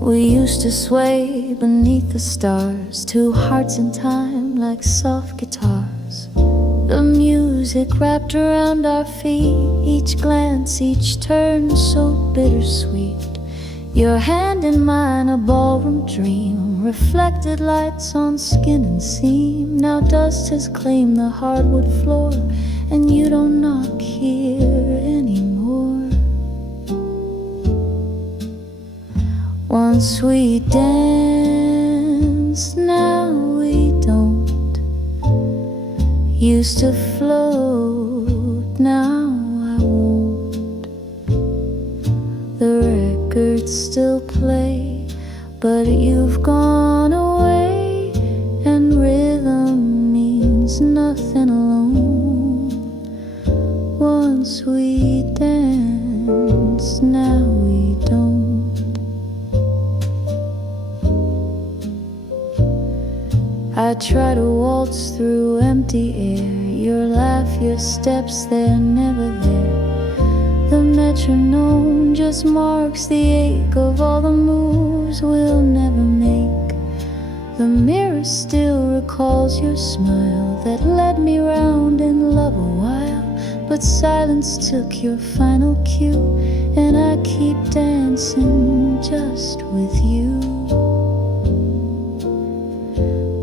We used to sway beneath the stars, two hearts in time like soft guitars. The music wrapped around our feet, each glance, each turn so bittersweet. Your hand in mine, a ballroom dream, reflected lights on skin and seam. Now dust has claimed the hardwood floor, and you don't knock here anymore. Once we danced, now we don't. Used to float, now I won't. The records still play, but you've gone away, and rhythm means nothing alone. Once we danced, now we don't. I try to waltz through empty air, your laugh, your steps, they're never there. The metronome just marks the ache of all the moves we'll never make. The mirror still recalls your smile that led me round in love a while, but silence took your final cue, and I keep dancing just with you.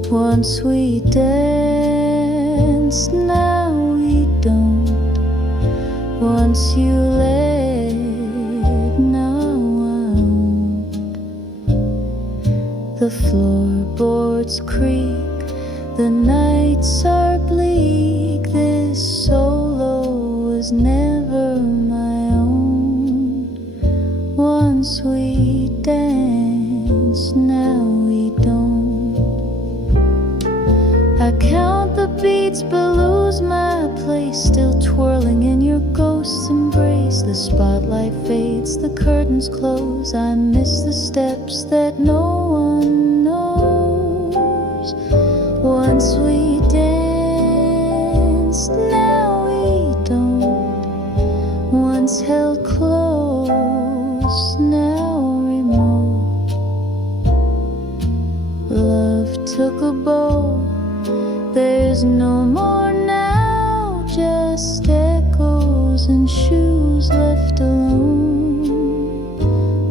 Once we danced, now we don't. Once you led, now I won't. The floorboards creak, the nights are bleak. This solo was never my own. Once we danced, now we don't. I count the beats but lose my place, still twirling in your ghost's embrace. The spotlight fades, the curtains close, I miss the steps that no one knows. Once we danced, now we don't. Once held close, now remote. Love took a bow, there's no more now, just echoes and shoes left alone.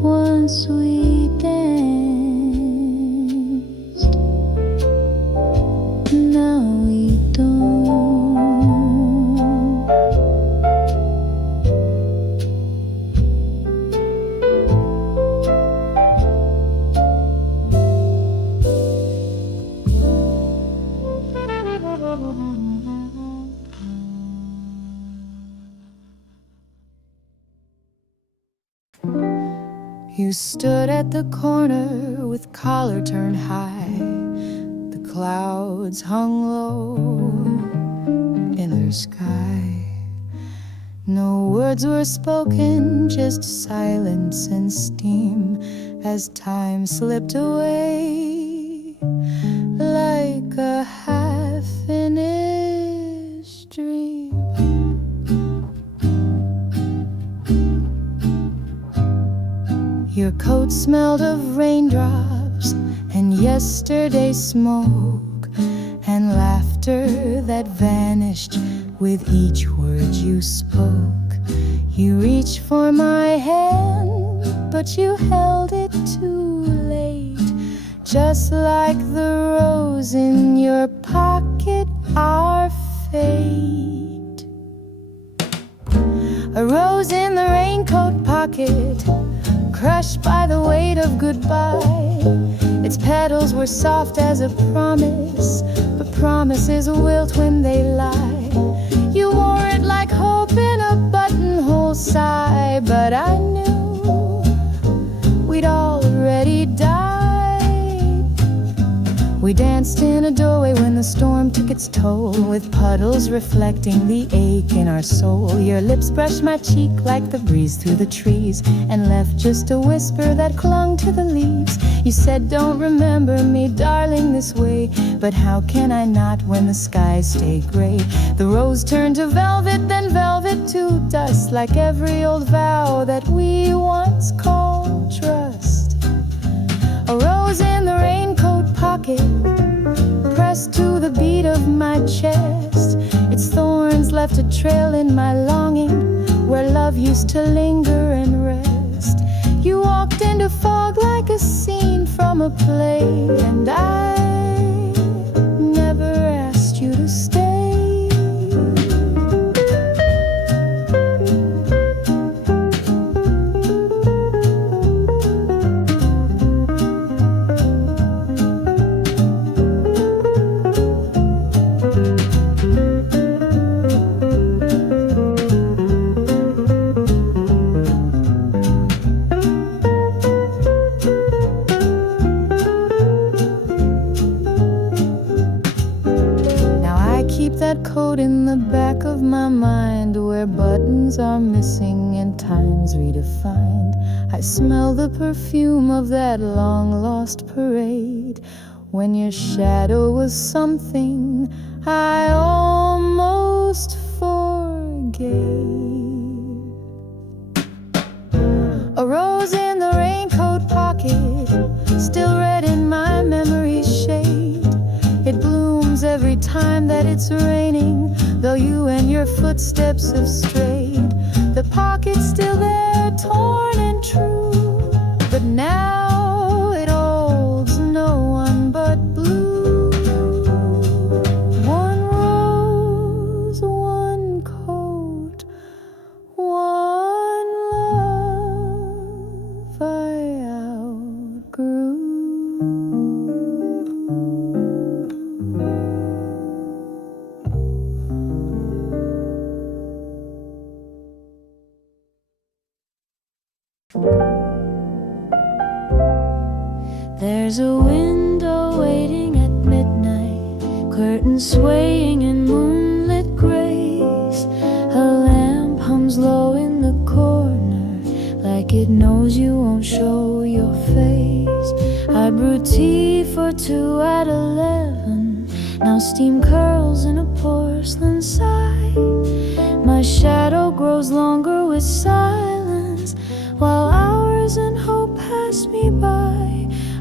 Once we danced, now we don't. You stood at the corner with collar turned high. The clouds hung low in the sky. No words were spoken, just silence and steam as time slipped away like a half-finished dream. Your coat smelled of raindrops and yesterday's smoke, and laughter that vanished with each word you spoke. You reached for my hand, but you held it too late. Just like the rose in your pocket, our fate. A rose in the raincoat pocket, crushed by the weight of goodbye. Its petals were soft as a promise, but promises wilt when they lie. You wore it like hope in a buttonhole sigh, but I knew we'd already died. We danced in a doorway when the storm took its toll, with puddles reflecting the ache in our soul. Your lips brushed my cheek like the breeze through the trees, and left just a whisper that clung to the leaves. You said, don't remember me, darling, this way, but how can I not when the skies stay gray? The rose turned to velvet, then velvet to dust, like every old vow that we once called trust. A rose in the raincoat pocket, pressed to the beat of my chest. Its thorns left a trail in my longing, where love used to linger and rest. You walked into fog like a scene from a play, and I never asked you to stay. That coat in the back of my mind, where buttons are missing and time's redefined. I smell the perfume of that long-lost parade, when your shadow was something I almost forgave. A rose in the raincoat pocket, still red in my memory's shade. It blooms every time that it's raining, though you and your footsteps have strayed. The pocket's still there, torn and true, but now it holds no one but blue. One rose, one coat, one love I outgrew. There's a window waiting at midnight, curtains swaying in moonlit grace. A lamp hums low in the corner, like it knows you won't show your face. I brewed tea for 2 at 11, now steam curls in a porcelain side. My shadow grows longer with silence, while hours and hope pass me by.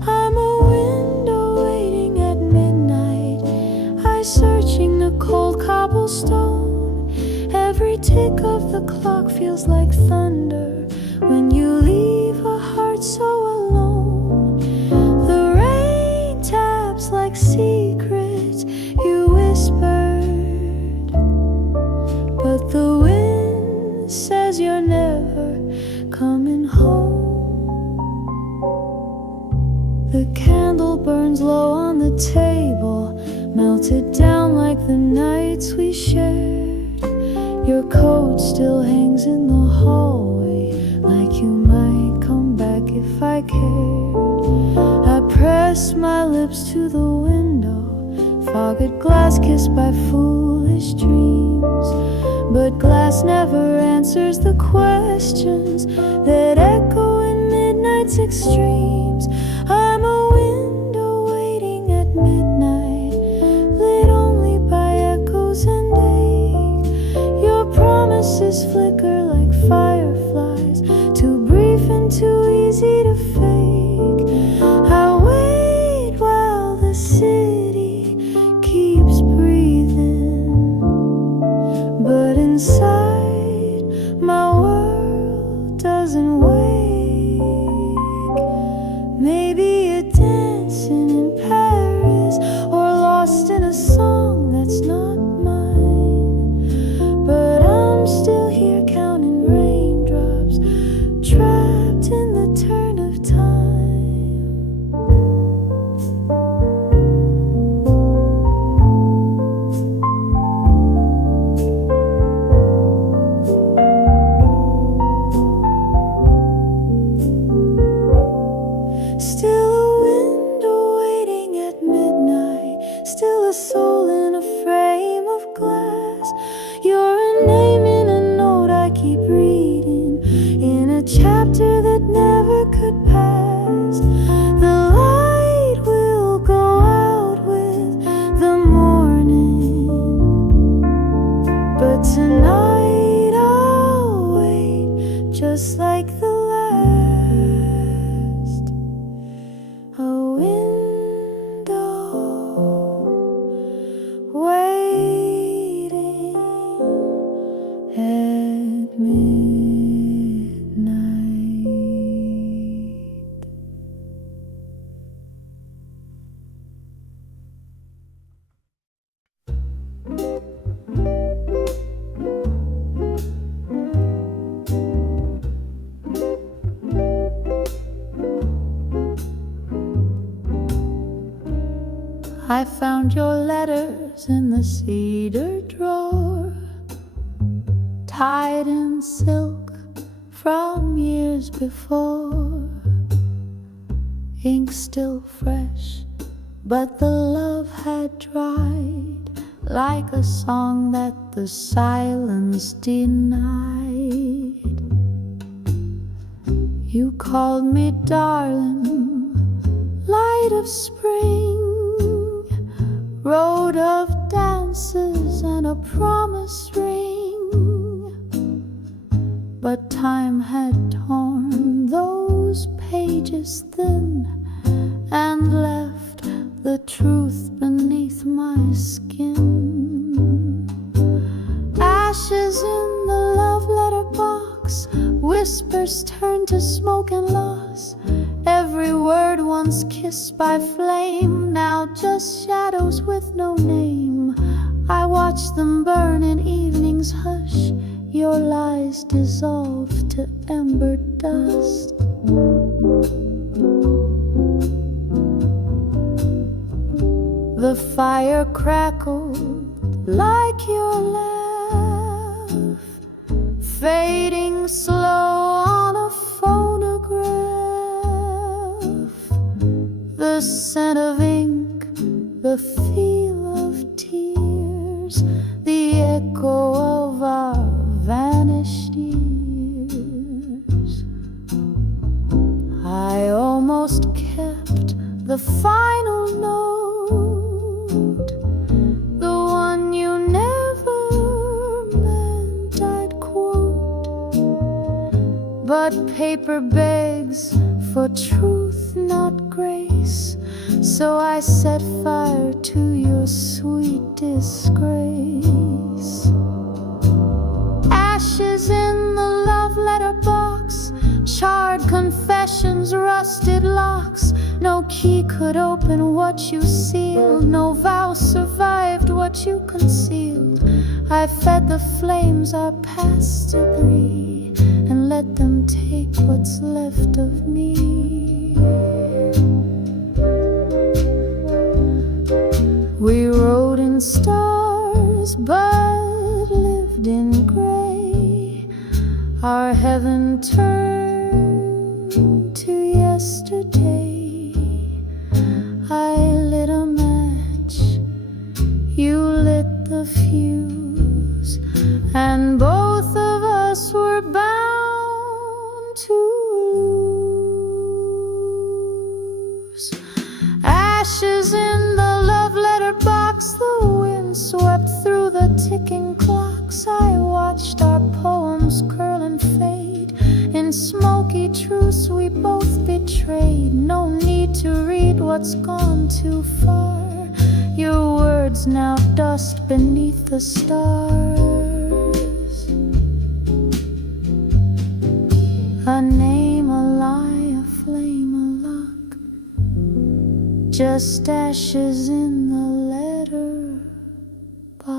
I'm a window waiting at midnight, I searching the cold cobblestone. Every tick of the clock feels like thunder when you leave a heart so alone. The rain taps like secrets you whispered, but the wind says you're never coming home. The candle burns low on the table, melted down like the nights we shared. Your coat still hangs in the hallway, like you might come back if I cared. I press my lips to the window, fogged glass kissed by foolish dreams. But glass never answers the questions that echo in midnight's extremes. I'm a window waiting at midnight, lit only by echoes and ache. Your promises flicker like fireflies, too brief and too easy to fake. I wait while the city keeps breathing, but inside my world doesn't wake. a soul in a frame of glass. You're a name in a note I keep reading, in a chapter that never could pass. The light will go out with the morning, but tonight I'll wait just like the last. A window waiting at midnight. I found your letters in the cedar drawer, tied in silk from years before. Ink still fresh, but the love had dried, like a song that the silence denied. You called me darling, light of spring, road of dances and a promise ring. But time had torn those pages thin and left the truth beneath my skin. Ashes in the love letter box, whispers turned to smoke and loss. Every word once kissed by flame, now just shadows with no name. I watch them burn in evening's hush, your lies dissolve to ember dust. The fire crackled like your laugh, fading slow on a phonograph. The scent of ink, the feel of tears, the echo of our vanished years. I almost kept the final note, the one you never meant I'd quote. But paper begs for truth, not grace, so I set fire to your sweet disgrace. Ashes in the love letter box, charred confessions, rusted locks. No key could open what you sealed, no vow survived what you concealed. I fed the flames our pasts agree, and let them take what's left of me. We rode in stars, but lived in gray. Our heaven turned to yesterday. I lit a match, you lit the fuse, and both of us were bound to lose. Ashes in the love letter box, the wind swept through the ticking clocks. I watched our poems curl and fade. In smoky truce we both betrayed. No need to read what's gone too far. Your words now dust beneath the stars. A name, a lie, a flame, a lock, just ashes in the letter box.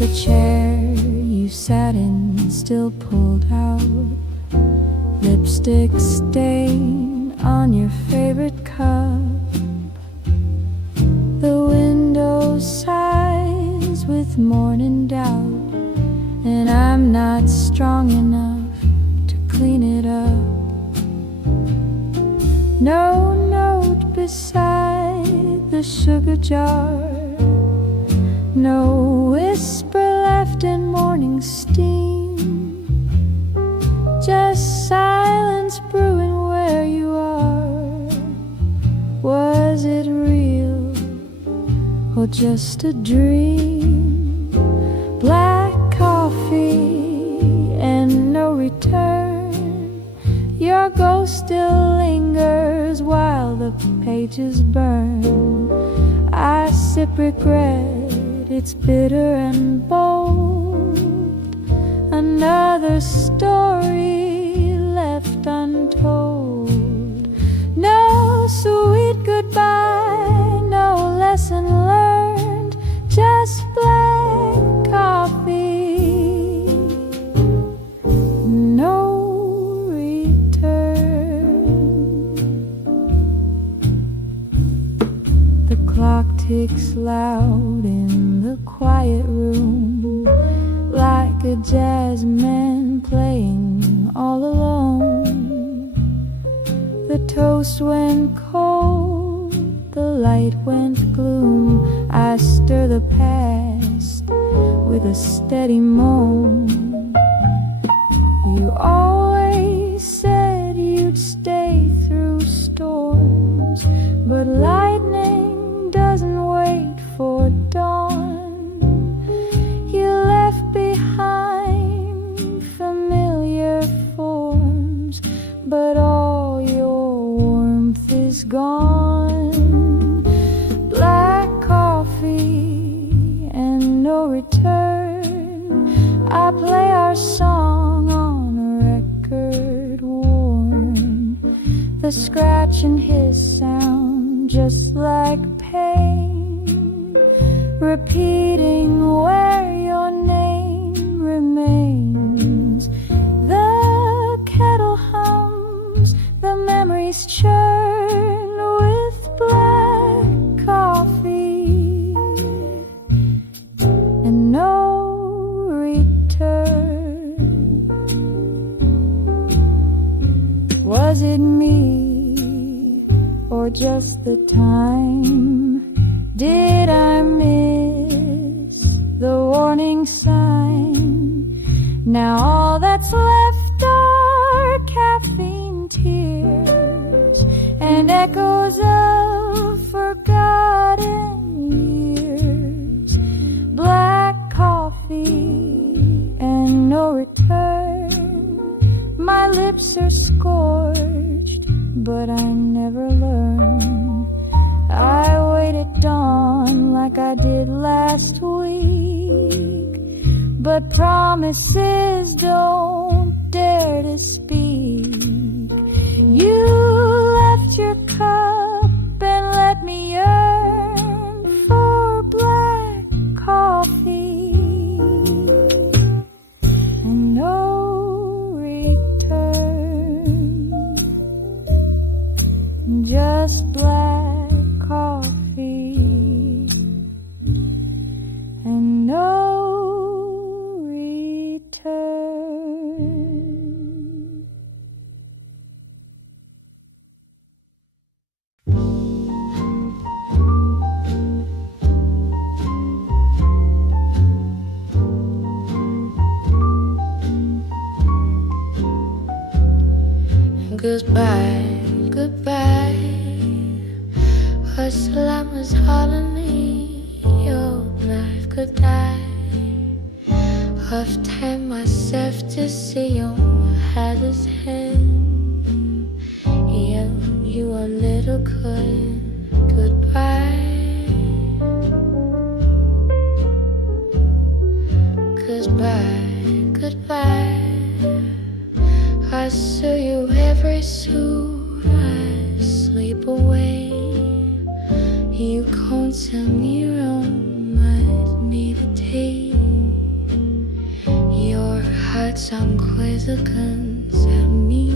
The chair you sat in still pulled out, lipstick stain on your favorite cup. The window sighs with morning doubt, and I'm not strong enough to clean it up. No note beside the sugar jar, no whisper left in morning steam, just silence brewing where you are. Was it real or just a dream? Black coffee and no return. Your ghost still lingers while the pages burn. I sip regret, it's bitter and bold. Another story left untold. No sweet goodbye, no lesson learned, just black coffee, no return. The clock ticks loud in the quiet room, like a jazz man playing all alone. The toast went cold, the light went gloom. I stir the past with a steady moan. You always said you'd stay through storms, but lightning doesn't wait for dawn. You left behind familiar forms, but all your warmth is gone. Black coffee and no return. I play our song on a record worn. The scratch and hiss sound just like pain, repeating where your name remains. The kettle hums, the memories churn with black coffee and no return. Was it me or just the time? Did I miss the warning sign? Now all that's left are caffeine tears and echoes of forgotten years. Black coffee and no return. My lips are scorched, but I never learn. I wait at dawn like I did last week, but promises don't dare to speak. You left your cup and let me yearn for black coffee and no return. Just black coffee and no return. Goodbye, goodbye. Assalamu's hardly your life could die. I've timed myself to see your hatter's hand. Yeah, you a little good. Goodbye, goodbye, goodbye. I saw you every suit I sleep away. You can't tell me wrong, might need a day. Your heart's on quizzical at me.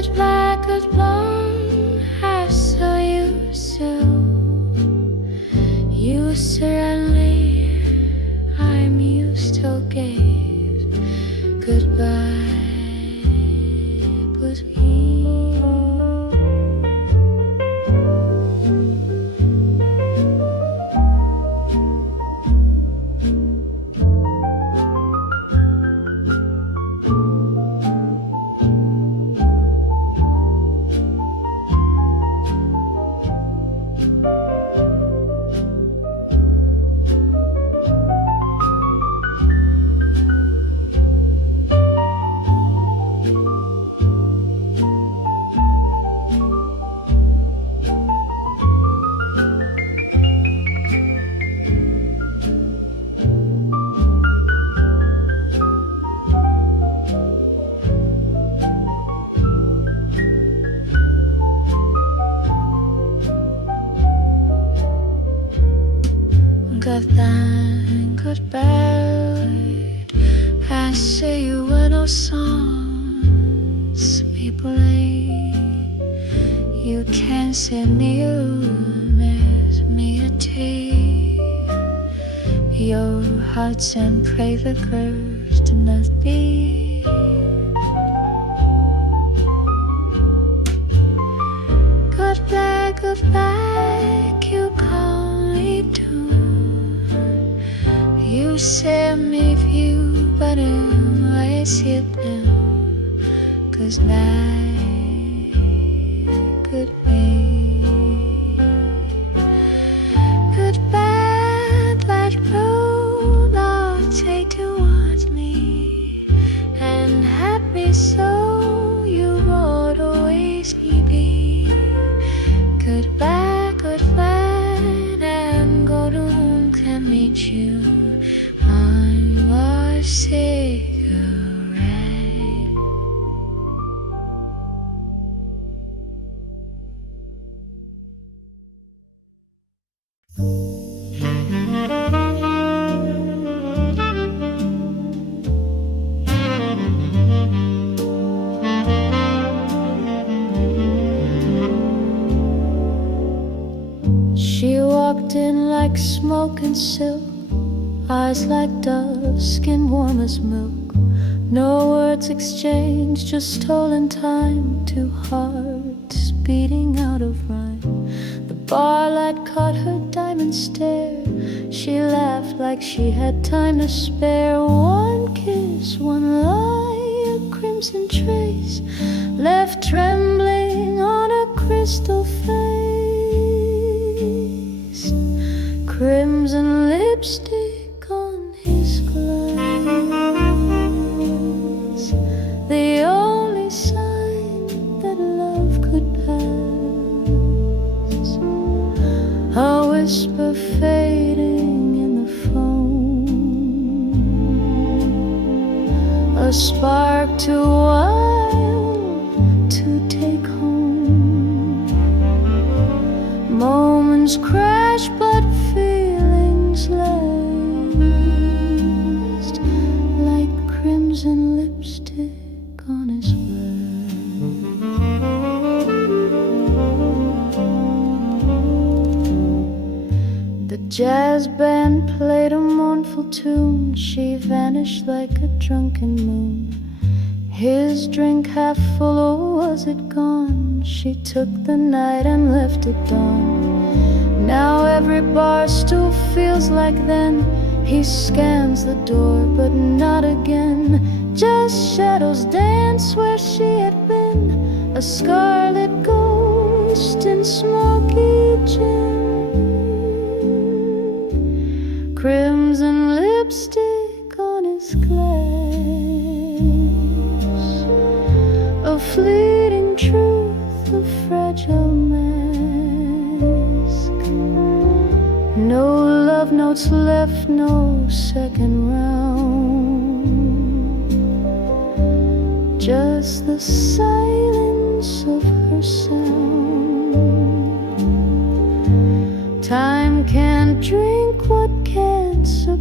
Goodbye, good blonde, I saw you soon. You certainly, I'm you still gave goodbye, but goodbye. I say you were no songs me play. You can send you as me a tape. Your hearts and pray the curse do not be. Goodbye, goodbye, you call me too. You send me view, but always you blue. 'Cause night could be. Goodbye, black road, I'll take towards me. And happy so you would always be. Goodbye, goodbye, and go to home, can meet you. Cigarette. She walked in like smoke and silk, eyes like dove, skin warm as milk. No words exchanged, just stolen time. Two hearts beating out of rhyme. The bar light caught her diamond stare. She laughed like she had time to spare. One kiss, one lie, a crimson trace, left trembling on a crystal face. Crimson lipstick on his glass, the only sign that love could pass. A whisper fading in the foam, a spark too wild to take home. Moments crash, but feelings last, like crimson lipstick on his back. The jazz band played a mournful tune. She vanished like a drunken moon. His drink half full, or was it gone? She took the night and left at dawn. Now every bar stool feels like then. He scans the door, but not again. Just shadows dance where she had been, a scarlet ghost in smoky gin. Crimson lipstick on his glass, a fleeting truth, a fragile mask. No love notes left, no second round, just the silence of her sound. Time can't drink what can't surpass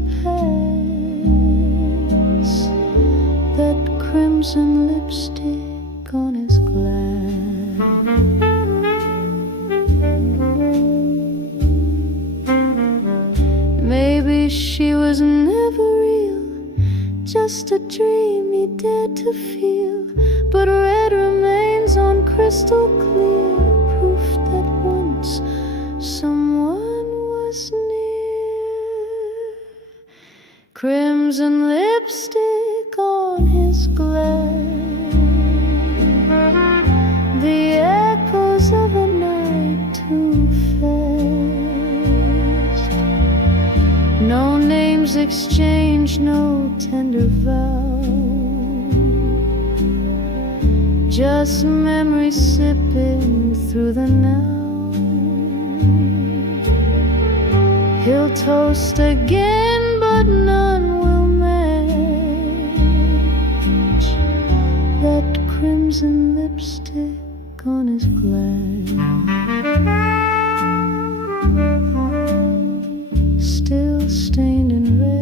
that crimson lipstick on his glass. a dream he dared to feel, but red remains on crystal clear, proof that once someone was near. Crimson lipstick on his glare, the echoes of a night too fast. No names exchanged, no tender vow, just memory sipping through the now. He'll toast again, but none will match that crimson lipstick on his glass, still stained in red,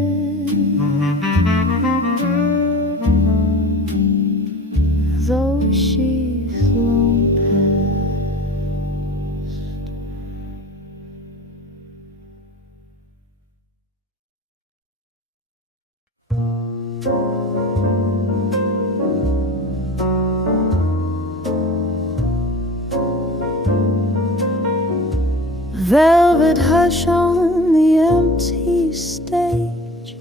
though she's long past. Velvet hush on the empty stage,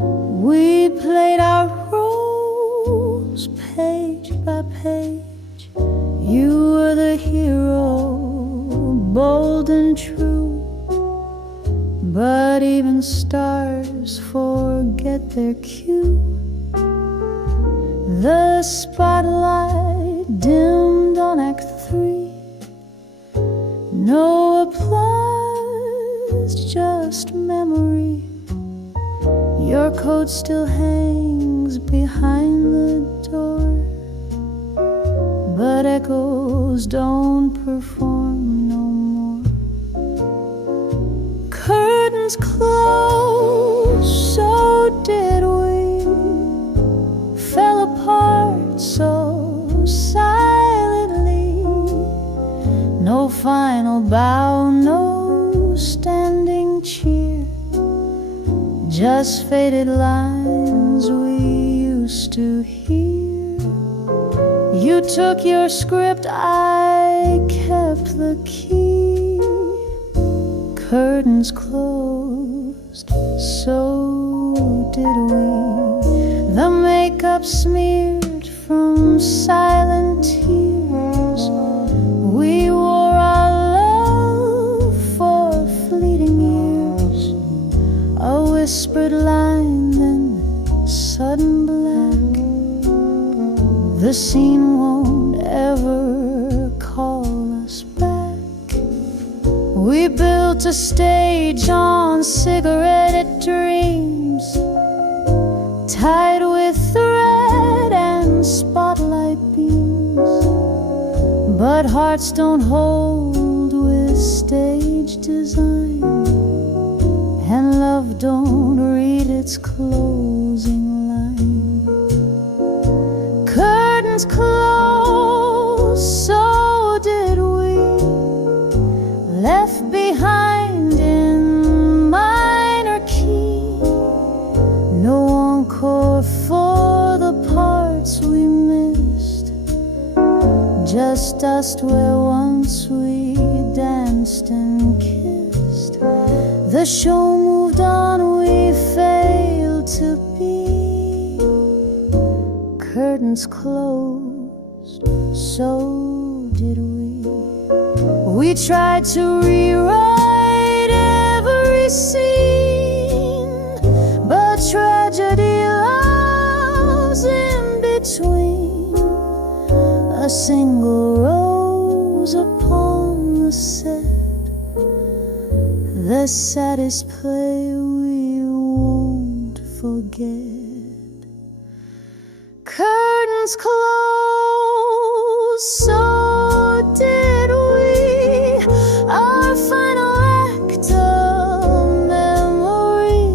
we played our roles page by page. You were the hero, bold and true, but even stars forget their cue. The spotlight dimmed on Act 3, no applause, just memory. Your coat still hangs behind the door, but echoes don't perform no more. Curtains closed, so did we, fell apart so silently. No final bow, no standing cheer, just faded lines we used to hear. You took your script, I kept the key. Curtains closed, so did we. The makeup smeared from silent tears, we wore our love for fleeting years. A whispered line, then sudden black. The scene won't ever call us back. We built a stage on cigarette dreams, tied with thread and spotlight beams. But hearts don't hold with stage design, and love don't read its closing line. Curtains closed, so did we, left behind in minor key. No encore for the parts we missed, just dust where once we danced and kissed. The show moved on, we failed to be. Curtains closed, so did we. We tried to rewrite every scene, but tragedy lies in between. A single rose upon the set, the saddest play we won't forget. Curtains closed, so did we. Our final act of memory.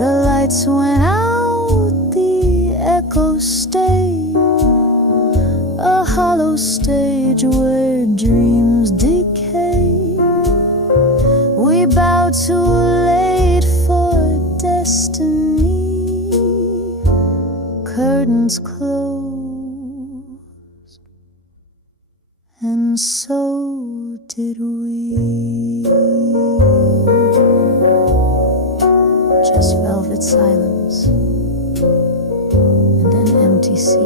The lights went out, the echoes stayed. A hollow stage where dreams decay. We bowed too late for destiny. curtains closed, and so did we. Just velvet silence and an empty seat.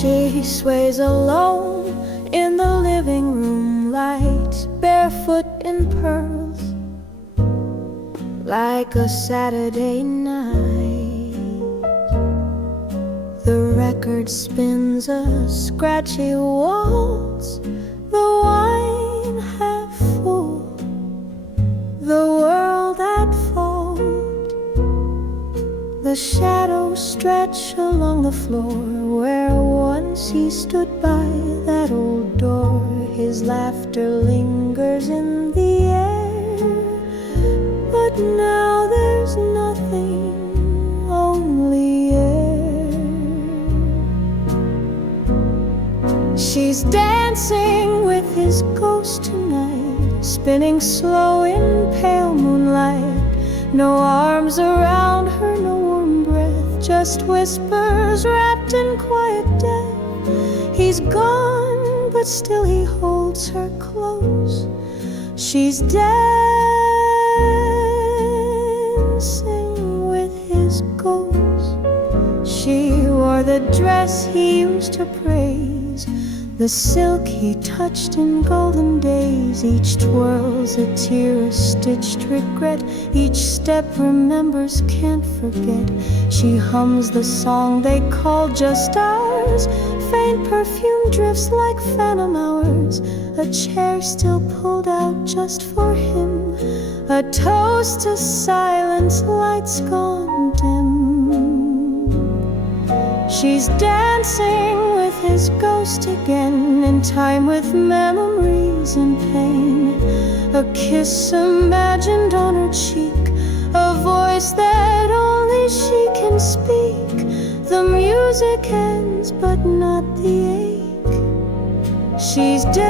She sways alone in the living room light, barefoot in pearls, like a Saturday night. The record spins a scratchy waltz, the wine half full, the world at fault. The shadows stretch along the floor where once he stood by that old door. His laughter lingers in the air, but now there's nothing, only air. She's dancing with his ghost tonight, spinning slow in pale moonlight. No arms around her, no warm breath, just whispers wrapped in quiet death. He's gone, but still he holds her close. She's dancing with his ghost. She wore the dress he used to praise, the silk he touched in golden days. Each twirl's a tear, a stitched regret. Each step remembers, can't forget. She hums the song they call just ours. Faint perfume drifts like phantom hours. A chair still pulled out just for him. A toast to silence, lights gone dim. She's dancing with his ghost again, in time with memories and pain. A kiss imagined on her cheek, a voice that only she can speak. The music ends, but not the ache. She's dancing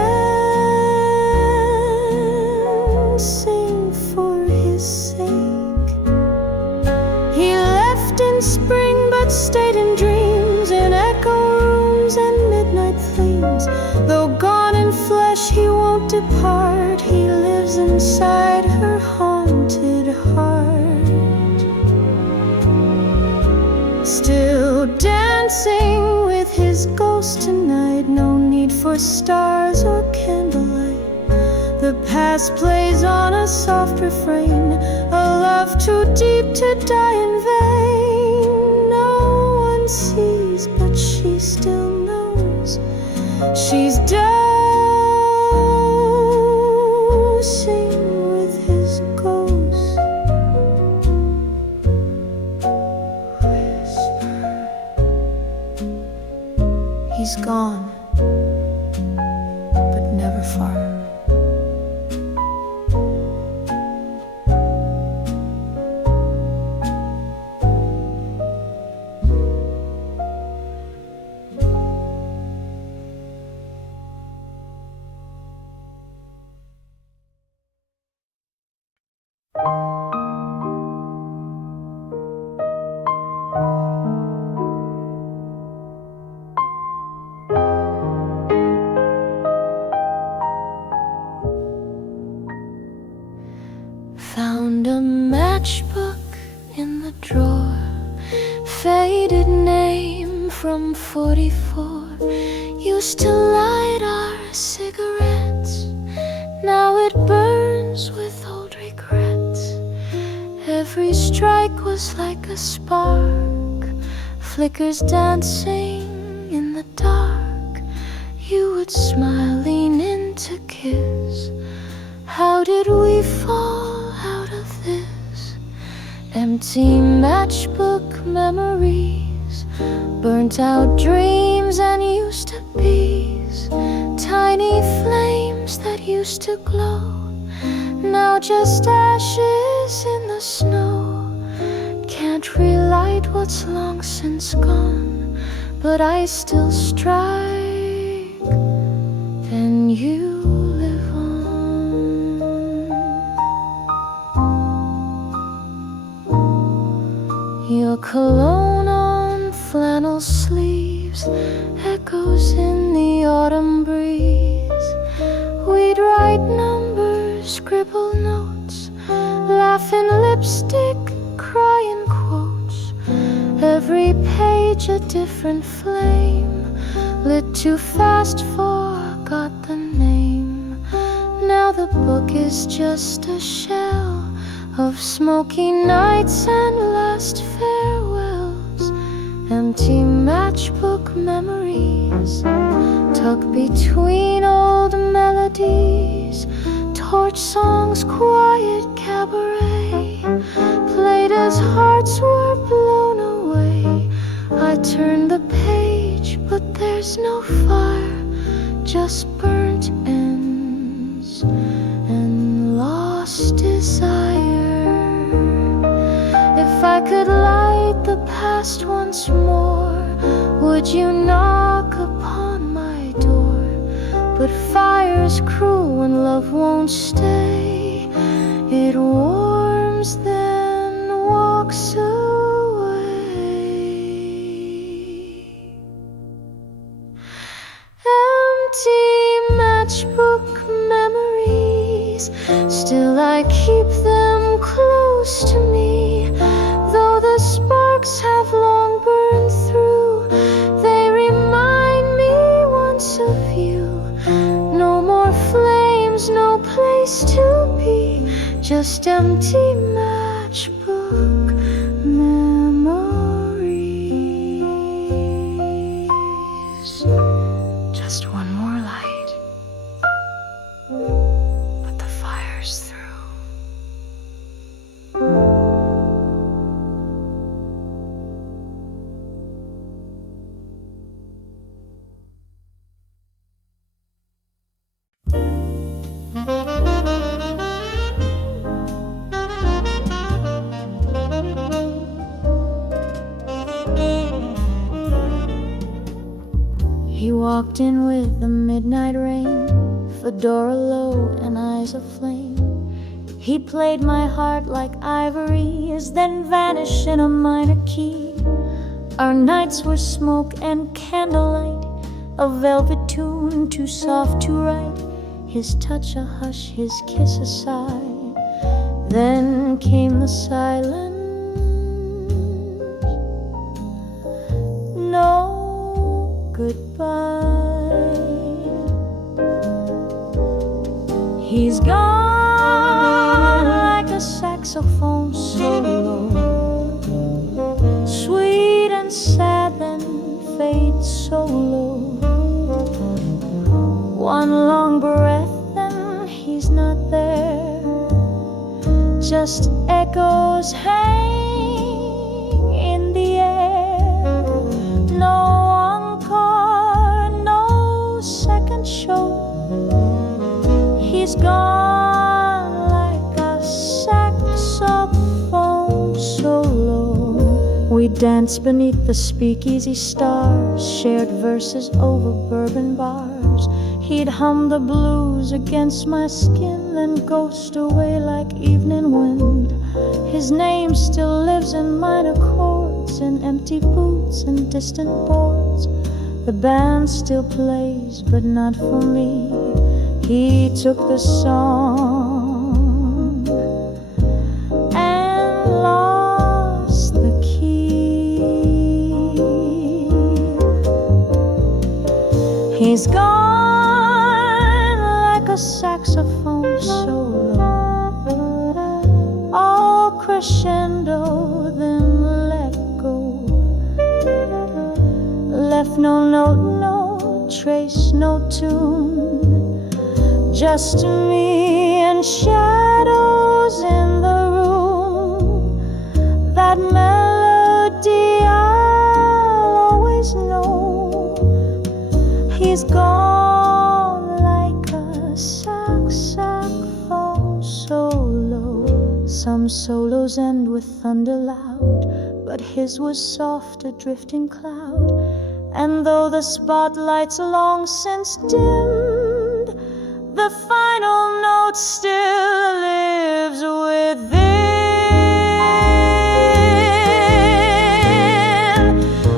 for his sake. He left in spring, but stayed in dreams, in echo rooms and midnight flames. Though gone in flesh, he won't depart. He lives inside her haunted heart. Still dancing with his ghost tonight. No need for stars or candlelight. The past plays on a soft refrain, a love too deep to die in vain. No one sees, but she still knows. She's dosing with his ghost. Whisper. He's gone, but never far. Found a matchbook in the drawer, faded name from 44. Used to light our cigarettes, now it burns with old regrets. Every strike was like a spark, flickers dancing in the dark. You would smile, lean in to kiss. How did we fall out of this? Empty matchbook memories, burnt out dreams and used to be's, tiny flames that used to glow. now just ashes in the snow. Can't relight what's long since gone, but I still strike, and you live on. Your cologne on flannel sleeves echoes in the autumn breeze. We'd write numbers, scribble notes, laugh in lipstick, cry in quotes. Every page a different flame, lit too fast, forgot the name. Now the book is just a shell of smoky nights and last farewells. Empty matchbook memories tucked between old melodies. Torch songs, quiet cabaret, played as hearts were blown away. I turned the page, but there's no fire, just burnt ends and lost desire. If I could light the past once more, would you knock upon my door? But fire's cruel when love won't stay. It warms then walks away. Empty matchbook memories, still I keep them close to me. Though the sparks have long burned through, they remind me once of you. No more flames, no place to be, just empty matchbook memories. Just one more light, but the fire's through. He walked in with the midnight rain, fedora low and eyes aflame. He played my heart like ivory, then vanished in a minor key. Our nights were smoke and candlelight, a velvet tune too soft to write. His touch a hush, his kiss a sigh. Then came the silence. No goodbye. He's gone like a saxophone solo, sweet and sad, then fades so low. One long breath, then he's not there, just echoes hang in the air. No encore, no second show. He's gone like a saxophone solo. We danced beneath the speakeasy stars, shared verses over bourbon bars. He'd hum the blues against my skin, then ghost away like evening wind. His name still lives in minor chords, in empty booths and distant boards. The band still plays, but not for me. He took the song and lost the key. He's gone like a saxophone solo, all crescendo, then let go. Left no note, no trace, no tune, just me and shadows in the room. That melody I'll always know. He's gone like a saxophone solo. Some solos end with thunder loud, but his was soft, a drifting cloud. And though the spotlight's long since dimmed, the final note still lives within.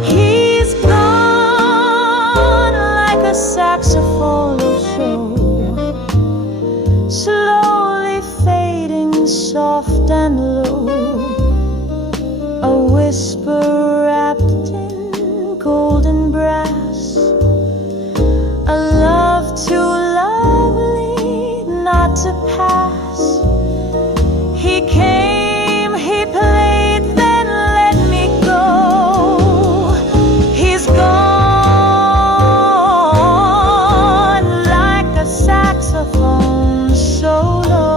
He's gone like a saxophone show, slowly fading, soft and low, a whisper wrapped in golden brass, a love too lovely not to pass. He came, he played, then let me go. He's gone like a saxophone solo.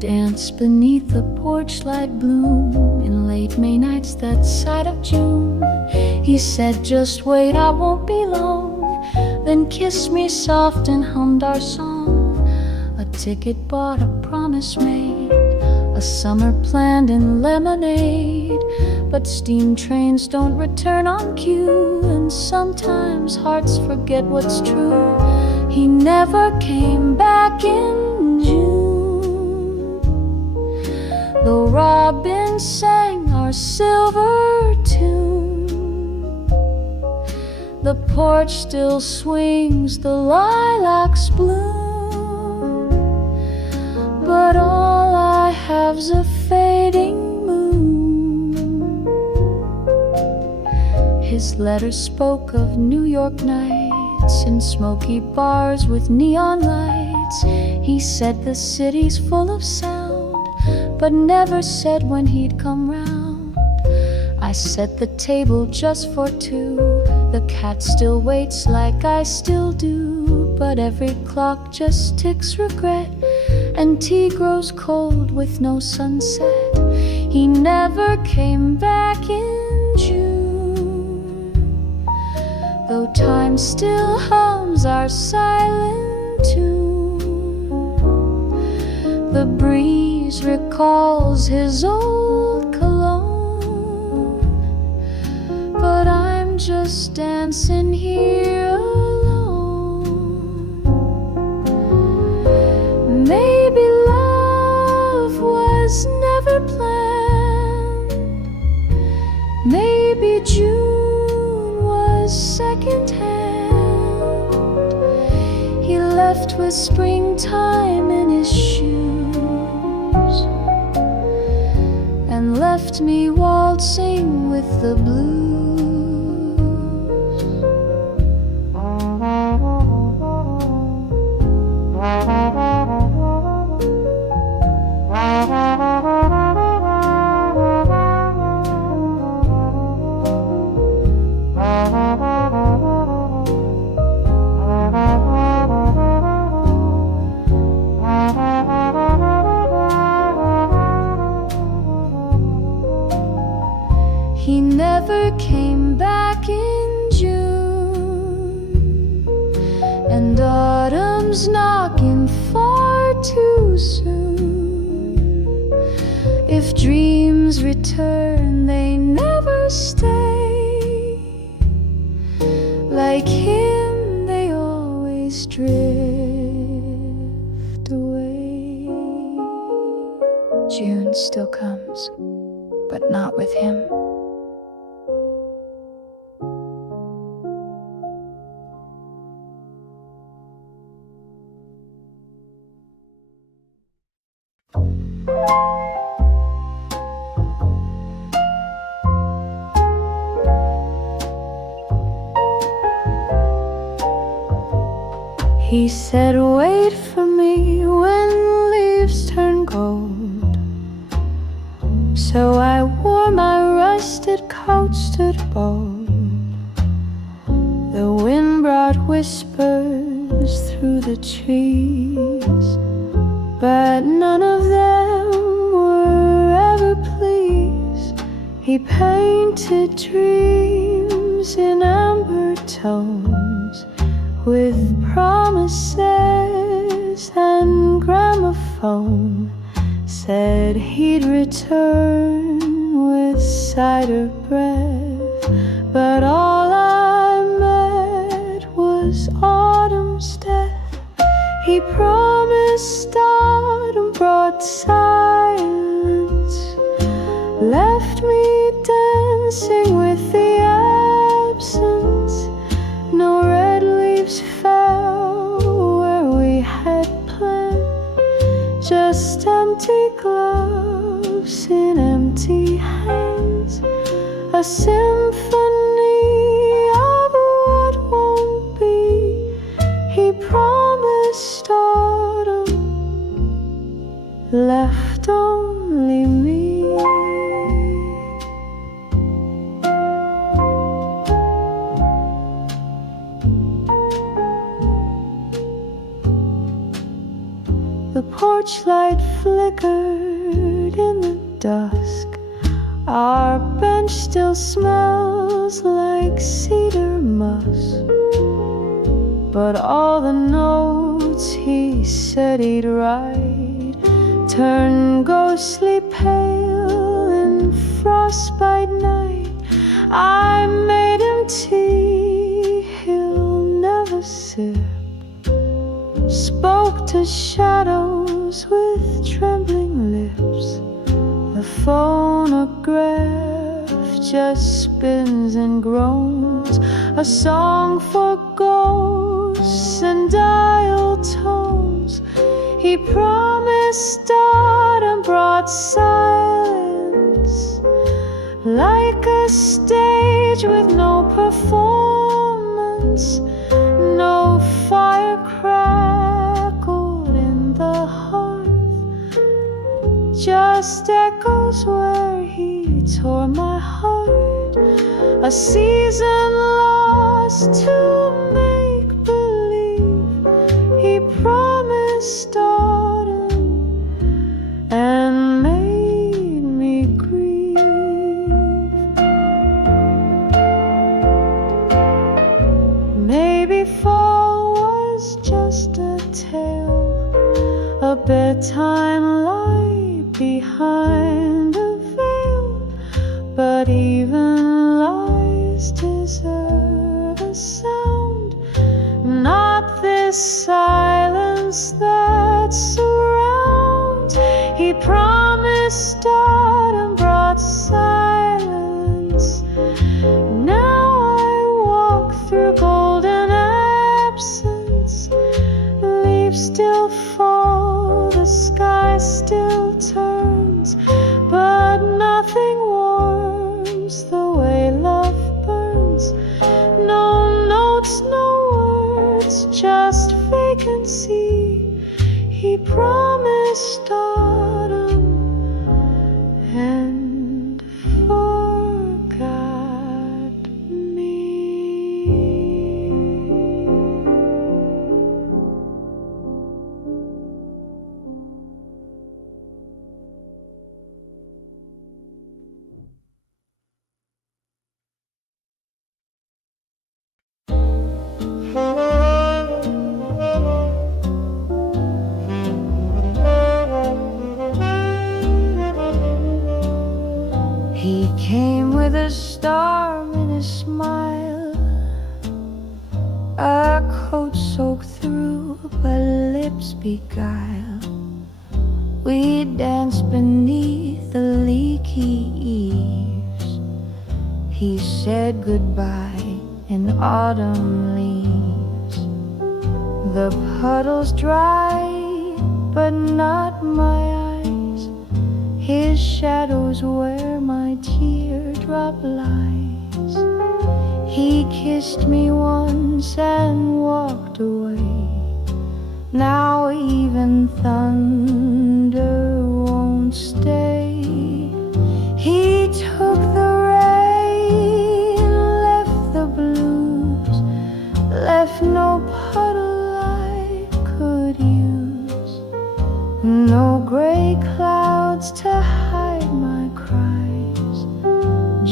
Dance beneath the porch light bloom in late May nights that side of June. He said, just wait, I won't be long. Then kissed me soft and hummed our song. A ticket bought, a promise made, a summer planned in lemonade. But steam trains don't return on cue, and sometimes hearts forget what's true. He never came back in June, though robins sang our silver tune. The porch still swings, the lilacs bloom, but all I have's a fading moon. His letter spoke of New York nights in smoky bars with neon lights. He said the city's full of sound, but never said when he'd come round. I set the table just for two. The cat still waits like I still do, but every clock just ticks regret, and tea grows cold with no sunset. He never came back in June, though time still hums our silent tune. The breeze recalls his old cologne, but I'm just dancing here alone. Maybe love was never planned. Maybe June was secondhand. He left with springtime in his shoes and left me waltzing with the blues. He never came back in June, and autumn's knocking far too soon. If dreams return, they never stay. Like him, they always drift away. June still comes, but not with him. He said, wait for me when leaves turn gold. bone. The wind brought whispers through the trees, but none of them were ever pleased. He painted dreams in amber tones, with promises and gramophone. Said he'd return with cider breath, but all I met was autumn's death. He promised autumn brought silence, left me dancing with the absence. No red leaves fell where we had planned, just empty gloves in empty hands. A symphony of what won't be. He promised autumn, left only me. The porch light flickered in the dusk. Our bench still smells like cedar musk, but all the notes he said he'd write turned ghostly pale in frostbite night. I made him tea he'll never sip, spoke to shadows with trembling lips. The phonograph just spins and groans, a song for ghosts and dial tones. He promised autumn brought silence, like a stage with no performance. No fire crackled in the hearth, just echoes where he tore my heart. A season lost to make believe. He promised autumn and made me grieve. Maybe fall was just a tale, a bedtime lie behind a veil, but even lies deserve a sound, not this silence that surrounds. He promised autumn brought silence. Now I walk through golden absence. Leaves still fall, the sky still turns, but nothing warms the way love burns. No notes, no words, just vacancy. He promised autumn and forgot me. He came with a storm in his smile, a coat soaked through but lips beguile. We danced beneath the leaky eaves. He said goodbye in autumn leaves. The puddles dried, but not my eyes. His shadows where my teardrop lies. He kissed me once and walked away. Now even thunder won't stay. He took the rain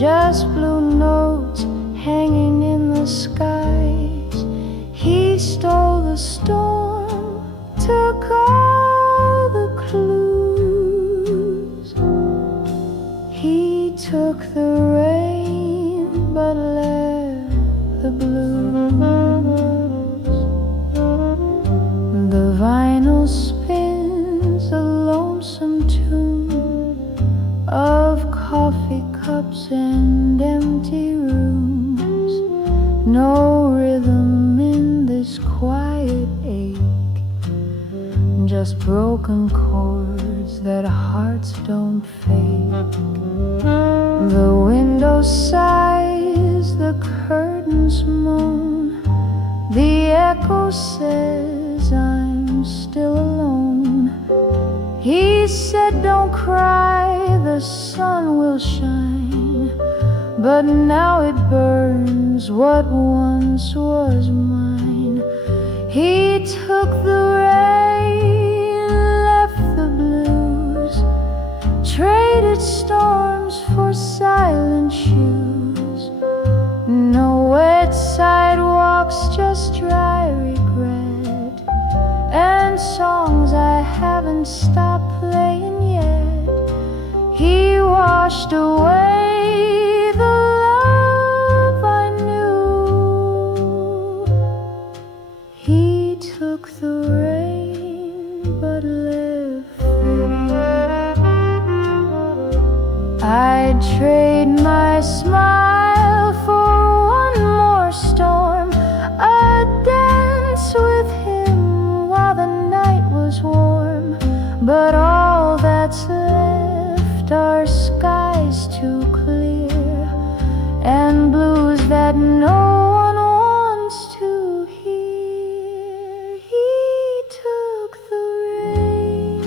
just blue notes hanging in the skies. He stole the storm, took all the clues. He took the rain, but left the blues. The vinyl spins a lonesome tune of coffee cups and empty rooms. No rhythm in this quiet ache, just broken chords that hearts don't fake. The window sighs, the curtains moan, the echo says I'm still alone. He said don't cry, the sun will shine, but now it burns what once was mine. He took the rain, left the blues, traded storms for silent shoes. No wet sidewalks, just dry regret, and songs I haven't stopped playing yet. He washed away the love I knew. He took the rain, but left me. I'd trade my smile for one more storm, a dance with him while the night was warm. But all that's left are skies too clear and blues that no one wants to hear. He took the rain,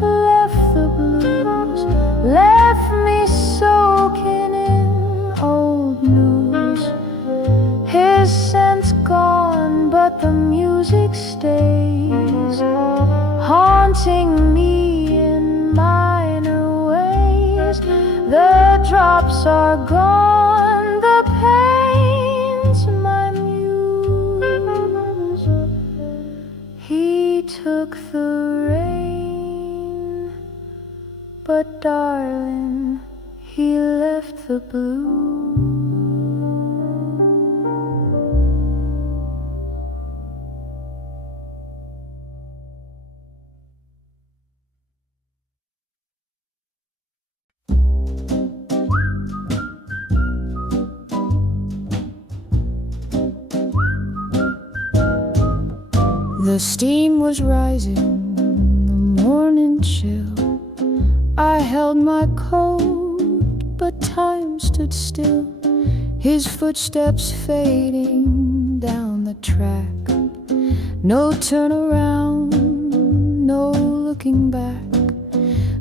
left the blues, left me soaking in old news. His scent's gone, but the music stays, haunting me in minor ways. The drops are gone, the pain's my muse. He took the rain, but darling, he left the blue. The steam was rising, the morning chill. I held my coat, but time stood still. His footsteps fading down the track. No turnaround, no looking back.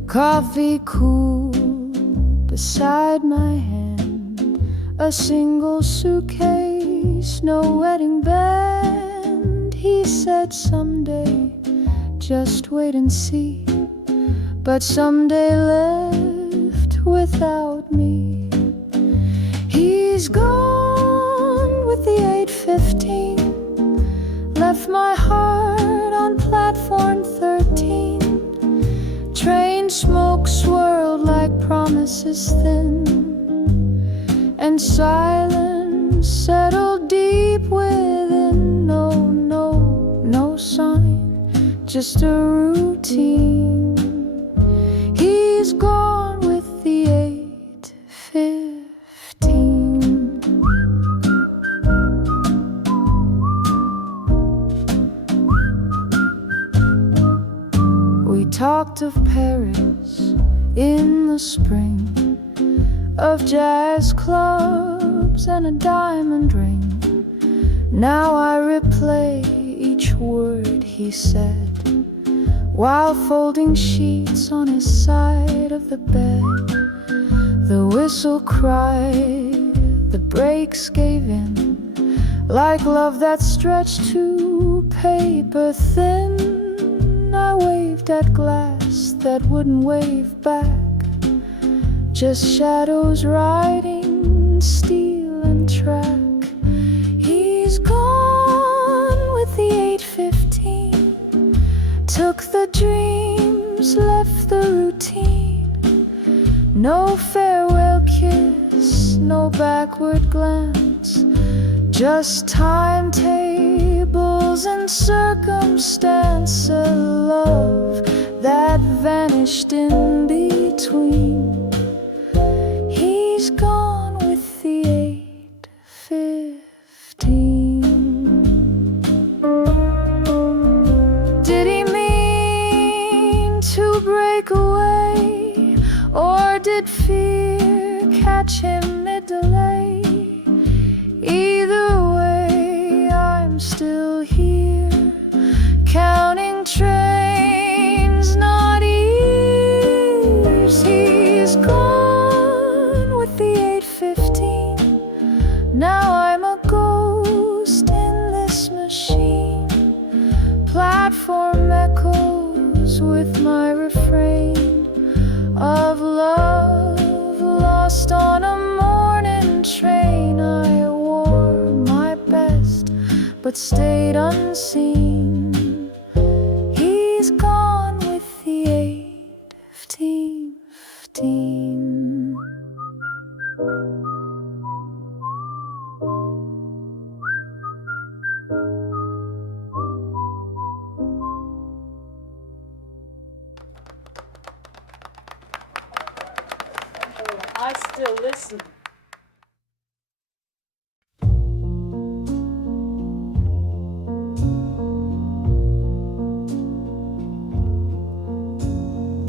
Coffee cool beside my hand. A single suitcase, no wedding band. He said someday, just wait and see. But someday left without me. He's gone with the 8:15, left my heart on platform 13. Train smoke swirled like promises thin, and silence settled deep within. No sign, just a routine. He's gone with the 8:15. We talked of Paris in the spring, of jazz clubs and a diamond ring. Now I replay each word he said, while folding sheets on his side of the bed. The whistle cried, the brakes gave in, like love that stretched too paper thin. I waved at glass that wouldn't wave back, just shadows riding steel and track. He's gone with the 8:15, took the dreams, left the routine. No farewell kiss, no backward glance, just timetables and circumstance, a love that vanished in between. He's gone with the 8:15. Did he mean to break away, or did fear catch him mid-delay? Either way, I'm still here, counting trains, not years. He's gone with the 8:15. Now I'm a ghost in this machine. Platform echoes with my refrain of love lost on a morning train. I wore my best but stayed unseen. He's gone with the 8:15. I still listen.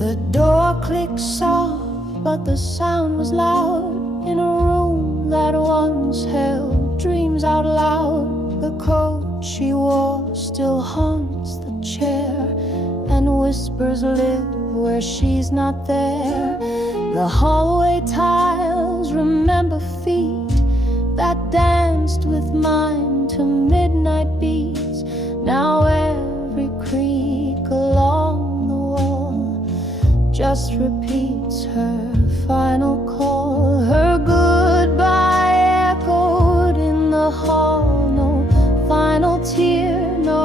The door clicked soft, but the sound was loud in a room that once held dreams out loud. The coat she wore still haunts the chair, and whispers live where she's not there. The hallway tiles remember feet that danced with mine to midnight beats. Now every creak along the wall just repeats her final call. Her goodbye echoed in the hall. No final tear, no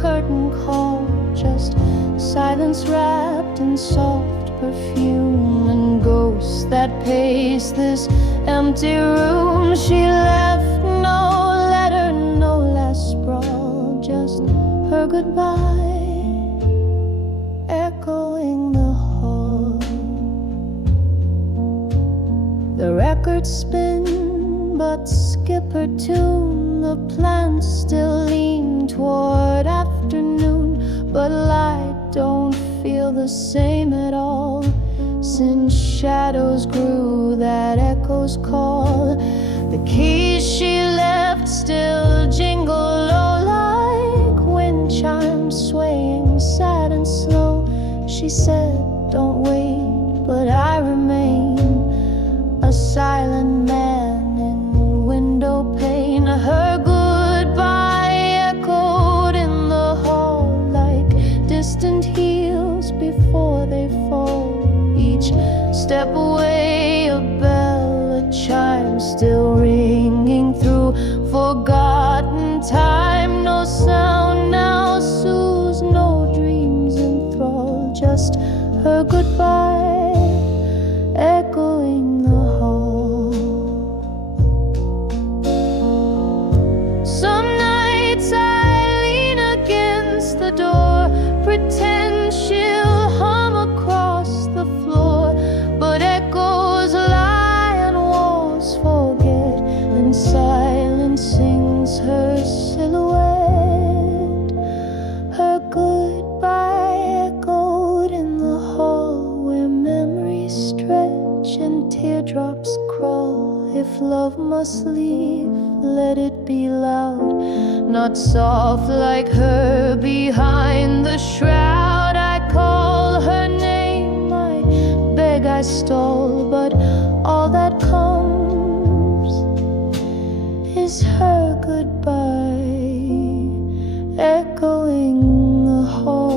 curtain call, just silence wrapped in soft perfume, and ghosts that pace this empty room. She left no letter, no last sprawl, just her goodbye echoing the hall. The records spin but skip her tune. The plants still lean toward afternoon, but light don't feel the same at all since shadows grew that echoes call. The keys she left still jingle low like wind chimes swaying sad and slow. She said, don't wait, but I remain a silent man in window pane. Her goodbye echoed in the hall like distant heels before they fall. Each step away, a bell, a chime still ringing through forgotten time. No sound now soothes, no dreams enthrall, just her goodbye echoing the hall. Some nights I lean against the door, pretend she'll hum across the floor, but echoes lie and walls forget, and silence sings her silhouette. Her goodbye echoed in the hall where memories stretch and teardrops crawl. If love must leave, let it be loud, not soft like her behind the shroud. I call her name, I beg, I stall, but all that comes is her goodbye echoing the hall.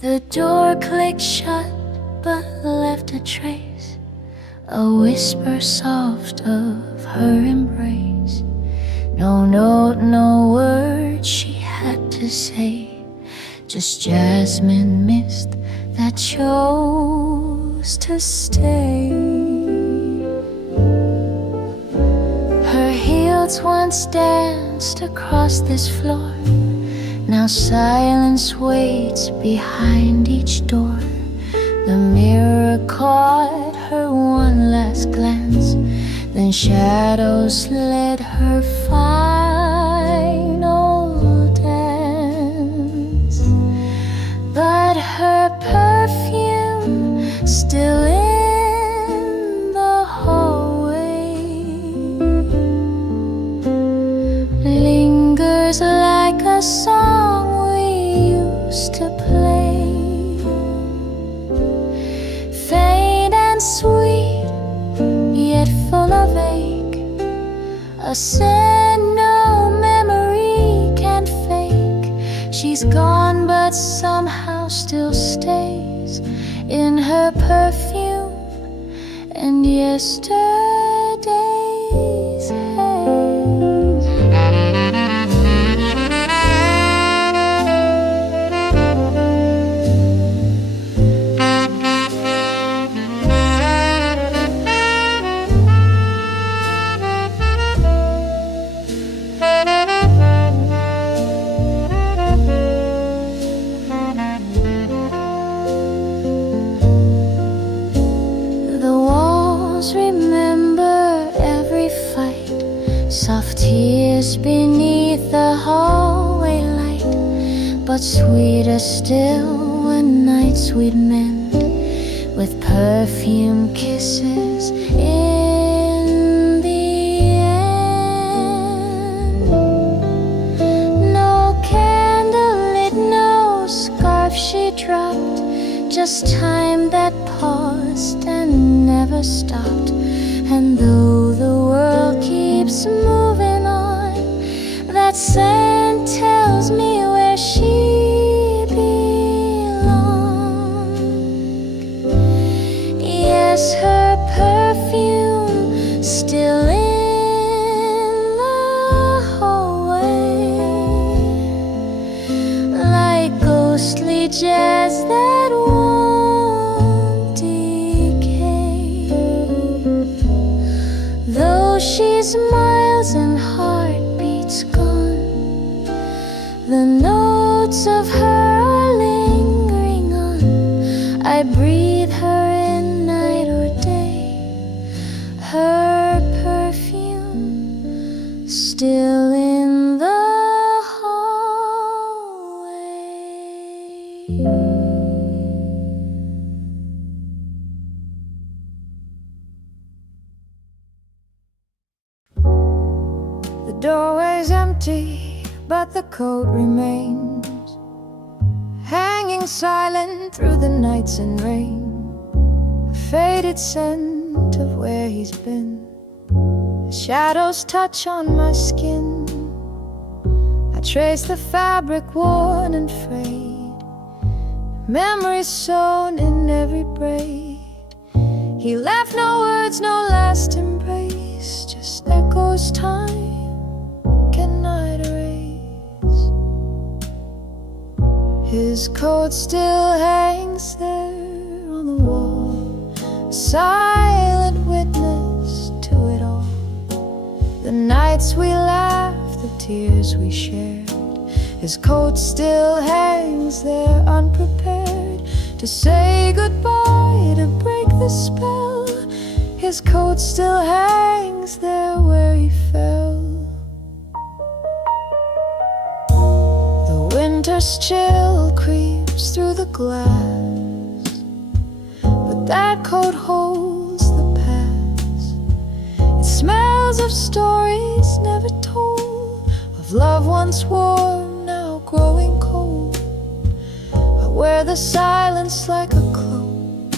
The door clicked shut but left a trace, a whisper soft of her embrace. No note, no word she had to say, just jasmine mist that chose to stay. Her heels once danced across this floor, now silence waits behind each door. The mirror caught her one last glance, then shadows led her final dance. But her perfume still in the hallway lingers like a song we used to play, faint and sweet, yet full of ache, a scent no memory can fake. She's gone but somehow still stays in her perfume and yesterday's haze. Soft tears beneath the hallway light, but sweeter still when nights we'd mend with perfume kisses in the end. No candlelit, no scarf she dropped, just time that paused and never stopped. And though the world keeps moving on, that scent tells me where she belonged. Yes, her perfume still in the hallway, like ghostly jazz that won't decay. Though she's miles and heartbeats gone, the notes of her are lingering on. I breathe her in night or day, her perfume still in the hallway. The doorway's empty, but the coat remains, hanging silent through the nights and rain. A faded scent of where he's been, the shadows touch on my skin. I trace the fabric worn and frayed, memories sewn in every braid. He left no words, no last embrace, just echoes time cannot erase. His coat still hangs there on the wall, silent witness to it all. The nights we laughed, the tears we shared. His coat still hangs there unprepared to say goodbye, to break the spell. His coat still hangs there where he fell. The winter's chill creeps through the glass, but that coat holds the past. It smells of stories never told, of love once warm, now growing cold. I wear the silence like a cloak,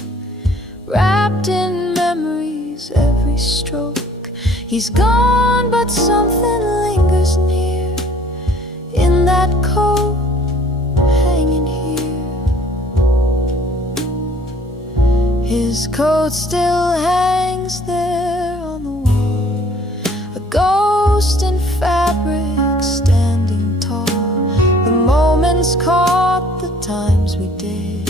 wrapped in memories every stroke. He's gone, but something lingers near, in that coat hanging here. His coat still hangs there on the wall, a ghost in fabric standing tall. The moments caught, the times we did.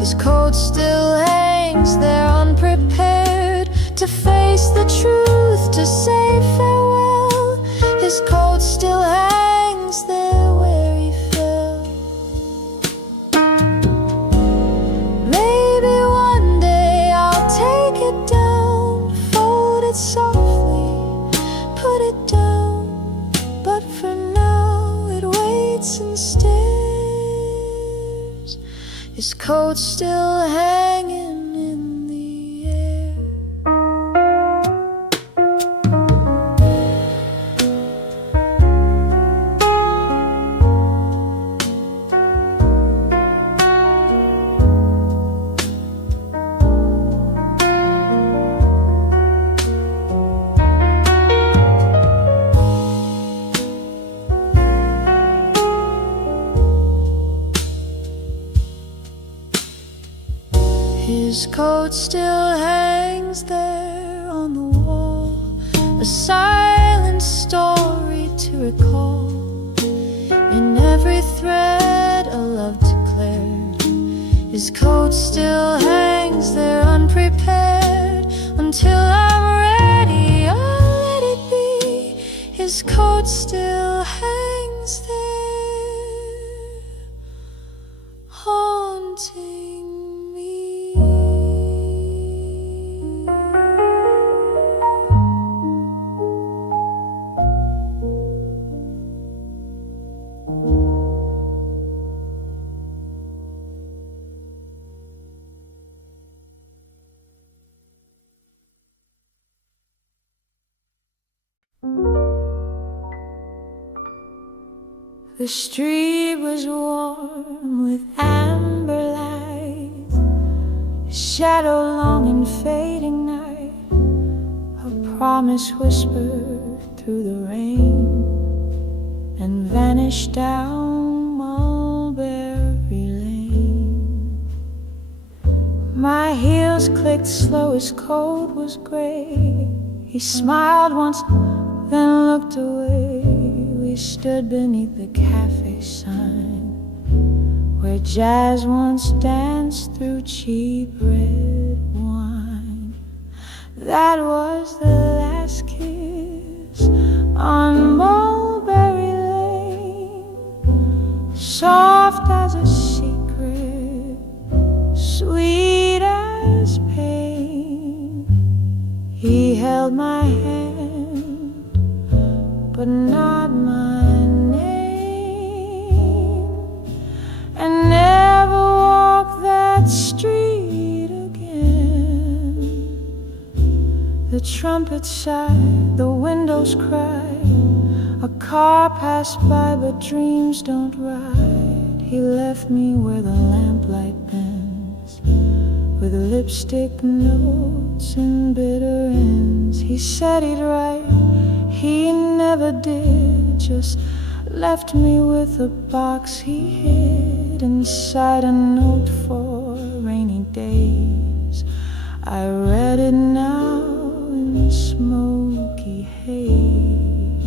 His coat still hangs there unprepared to face the truth, to say farewell. His coat still hangs there where he fell. Maybe one day I'll take it down, fold it softly, put it down. But for now it waits and stares, his coat still hanging in the air. His coat still hangs there on the wall, a silent story to recall. In every thread a love declared, his coat still hangs there unprepared. Until I'm ready, I'll let it be. His coat still hangs there, haunting me. The street was warm with amber light, a shadow long and fading night. A promise whispered through the rain and vanished down Mulberry Lane. My heels clicked slow, his coat was gray. He smiled once, then looked away. We stood beneath the cafe sign where jazz once danced through cheap red wine. That was the last kiss on Mulberry Lane, soft as a secret, sweet as pain. He held my hand, but not my name, and never walked that street again. The trumpets sighed, the windows cried, a car passed by, but dreams don't ride. He left me where the lamplight bends, with lipstick notes and bitter ends. He said he'd write, he never did, just left me with a box he hid inside a note for rainy days. I read it now in smoky haze.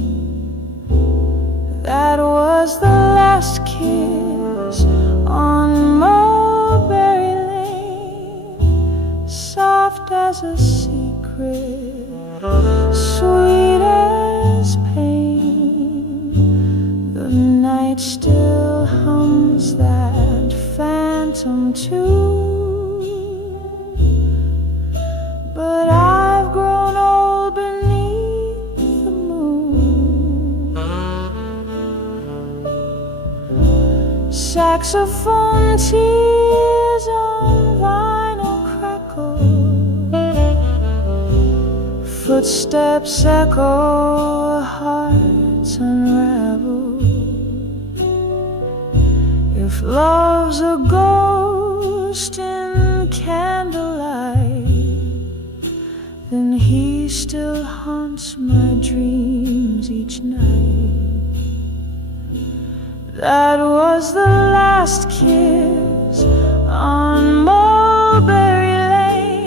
That was the last kiss on Mulberry Lane, soft as a secret, sweet as pain. The night still hums that phantom tune, but I've grown old beneath the moon. Saxophone tears on vinyl crackle, footsteps echo, hearts unravel. If love's a ghost in candlelight, then he still haunts my dreams each night. That was the last kiss on Mulberry Lane,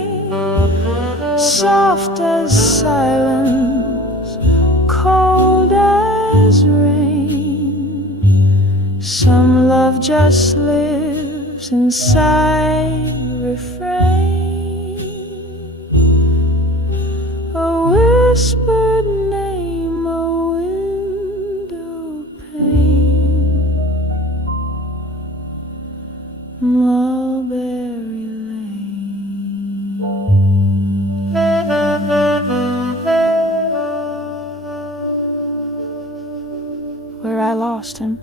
just lives inside refrain, a whispered name, a window pane, Mulberry Lane. Where I lost him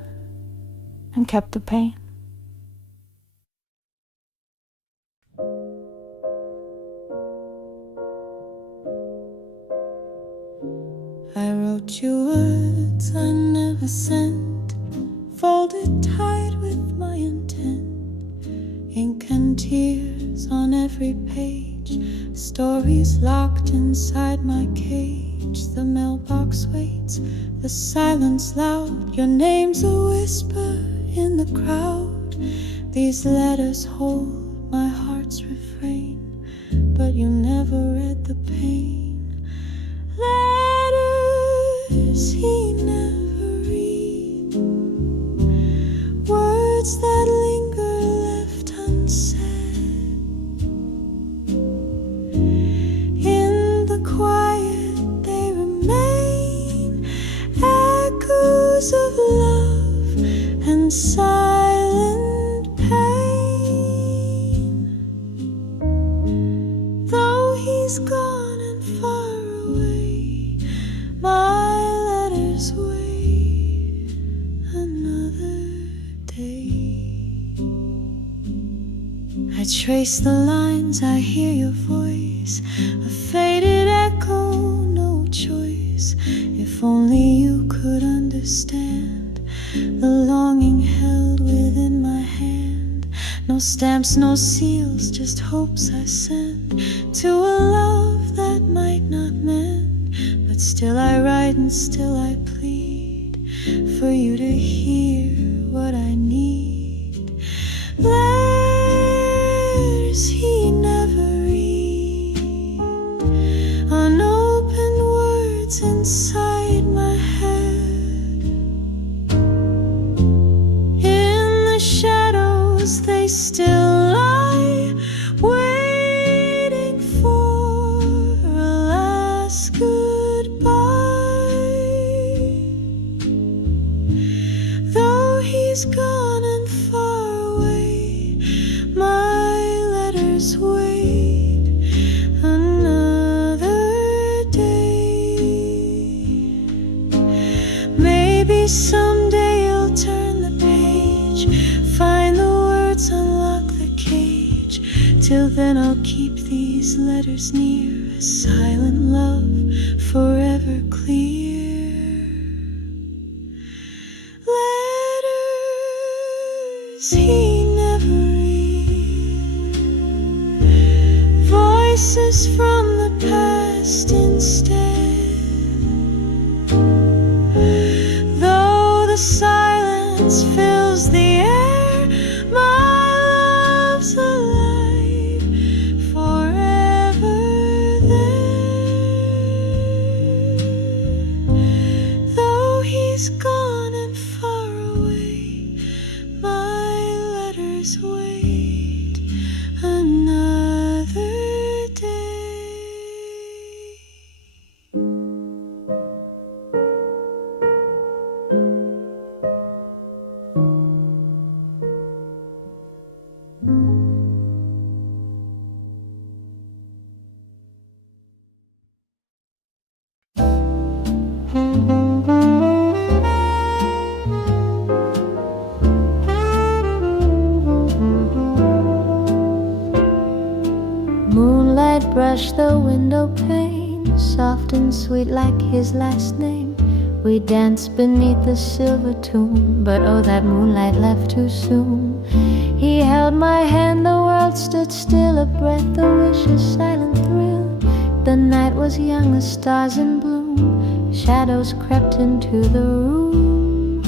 and kept the pain. I wrote you words I never sent, folded tight with my intent, ink and tears on every page, stories locked inside my cage. The mailbox waits, the silence loud, your name's a whisper in the crowd. These letters hold my heart's refrain, but you never read the pain. Letters he never read, words that linger left unsaid. In the quiet they remain, echoes of love and silent pain. Though he's gone and far away, my letters wait another day. I trace the lines, I hear your voice, a faded echo, no choice. If only you could understand the longing held within my hand. No stamps, no seals, just hopes I send to a love that might not mend. But still I write and still I plead for you to hear what I need. Letters he never read, unopened words inside my head. In the shadows they still lie, waiting for a last goodbye. Though he's gone and far away, my letters wait another day. Maybe someday you'll turn the page, find the words, unlock the cage. Till then I'll keep these letters near, a silent love forever clear. Letters he never read, voices from the past instead. Though the silence fills the air, my love's alive forever there. Though he's gone and far away, my letters wait another day. Moonlight brushed the window pane, soft and sweet like his last name. We danced beneath the silver tomb, but oh, that moonlight left too soon. He held my hand, the world stood still, a breath, a wish, a silent thrill. The night was young, the stars in bloom, shadows crept into the room.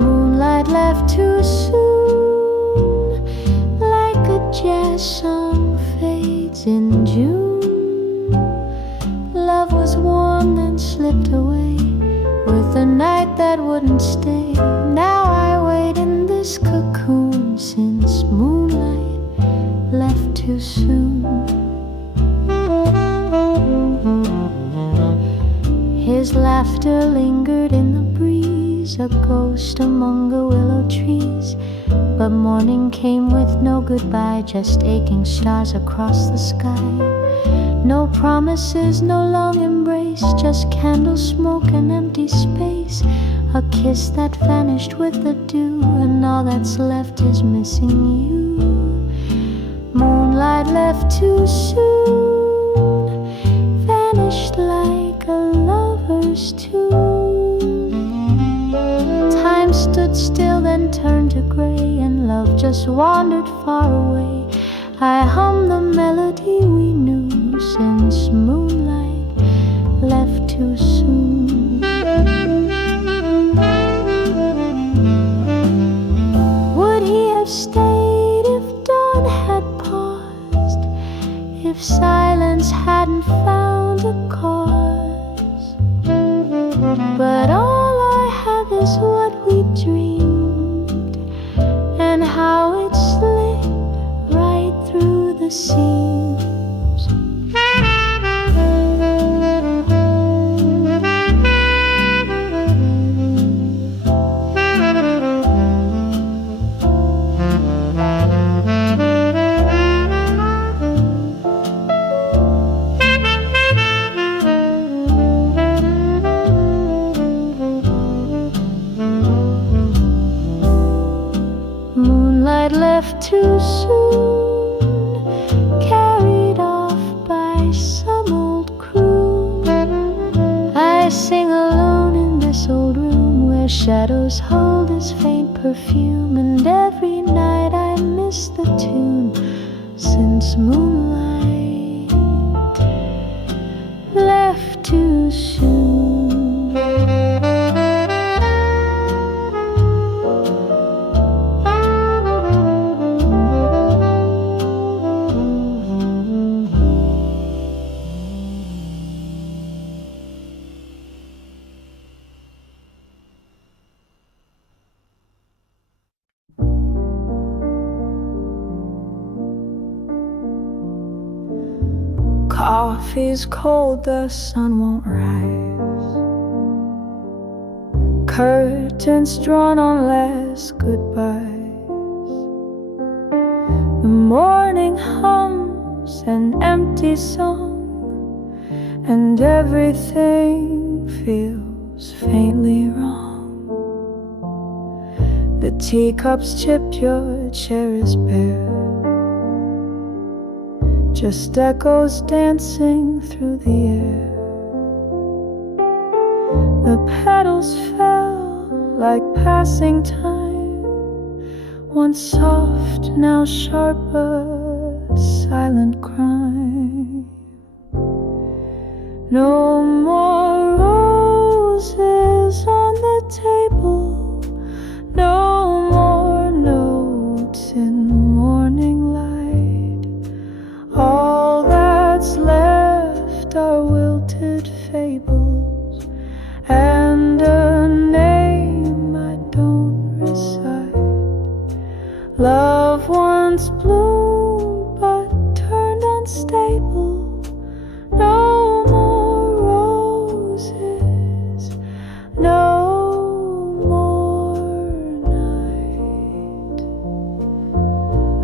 Moonlight left too soon, like a jazz song fades in June. Love was warm, then slipped away with a night that wouldn't stay. Now I wait in this cocoon. since moonlight left too soon. His laughter lingered in the breeze, a ghost among the willow trees. But morning came with no goodbye, just aching stars across the sky. No promises, no long embrace, just candle smoke and empty space. A kiss that vanished with the dew, and all that's left is missing you. Moonlight left too soon, vanished like a lover's tune. Time stood still, then turned to gray, and love just wandered far away. I hummed the melody we knew since moonlight left too soon. Would he have stayed if dawn had paused, if silence hadn't found a cause? But all I have is what we dreamed, and how it slipped right through the seams. Moonlight left too soon, carried off by some old croon. I sing alone in this old room where shadows hold his faint perfume, and every night I miss the tune since moonlight left too soon. Coffee's cold, the sun won't rise. Curtains drawn on last goodbyes. The morning hums an empty song, and everything feels faintly wrong. The teacups chipped, your chair is bare, just echoes dancing through the air. The petals fell like passing time, once soft, now sharp, a silent crime. No more roses on the table, no more notes in the morning light. All that's left are wilted fables and a name I don't recite. Love once bloomed but turned unstable. No more roses, no more night.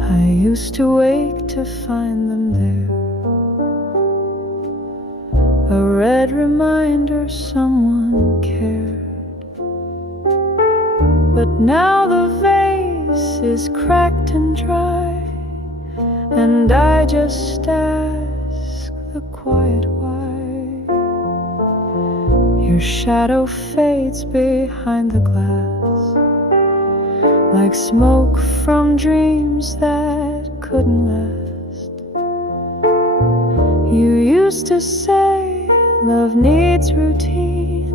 I used to wake to find them there, a red reminder someone cared. But now the vase is cracked and dry, and I just ask the quiet why. Your shadow fades behind the glass, like smoke from dreams that couldn't last. You used to say love needs routine,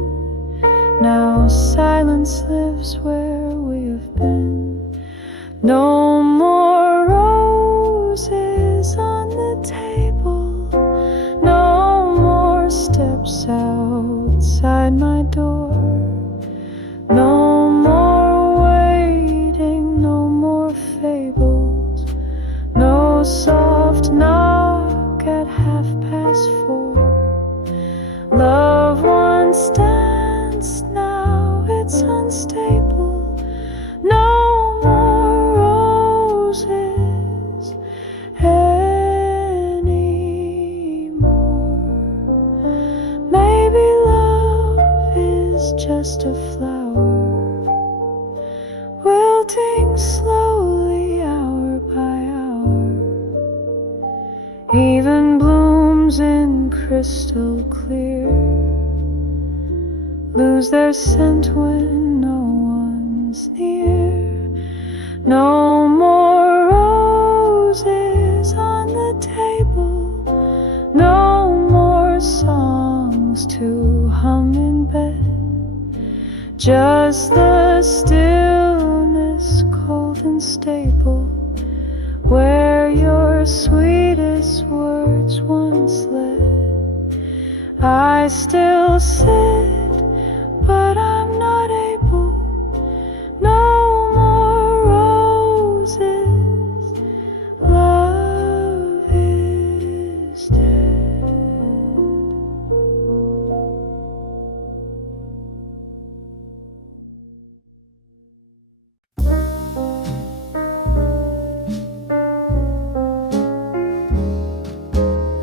now silence lives where we have been. No more roses on the table, no more steps outside my door, no more waiting, no more faith. just a flower, wilting slowly hour by hour. Even blooms in crystal clear lose their scent when no one's near. No more roses on the table, no more songs to hum in bed. Just the stillness, cold and stable, where your sweetest words once led. I still sit, but I'm not able. No more roses, love is dead.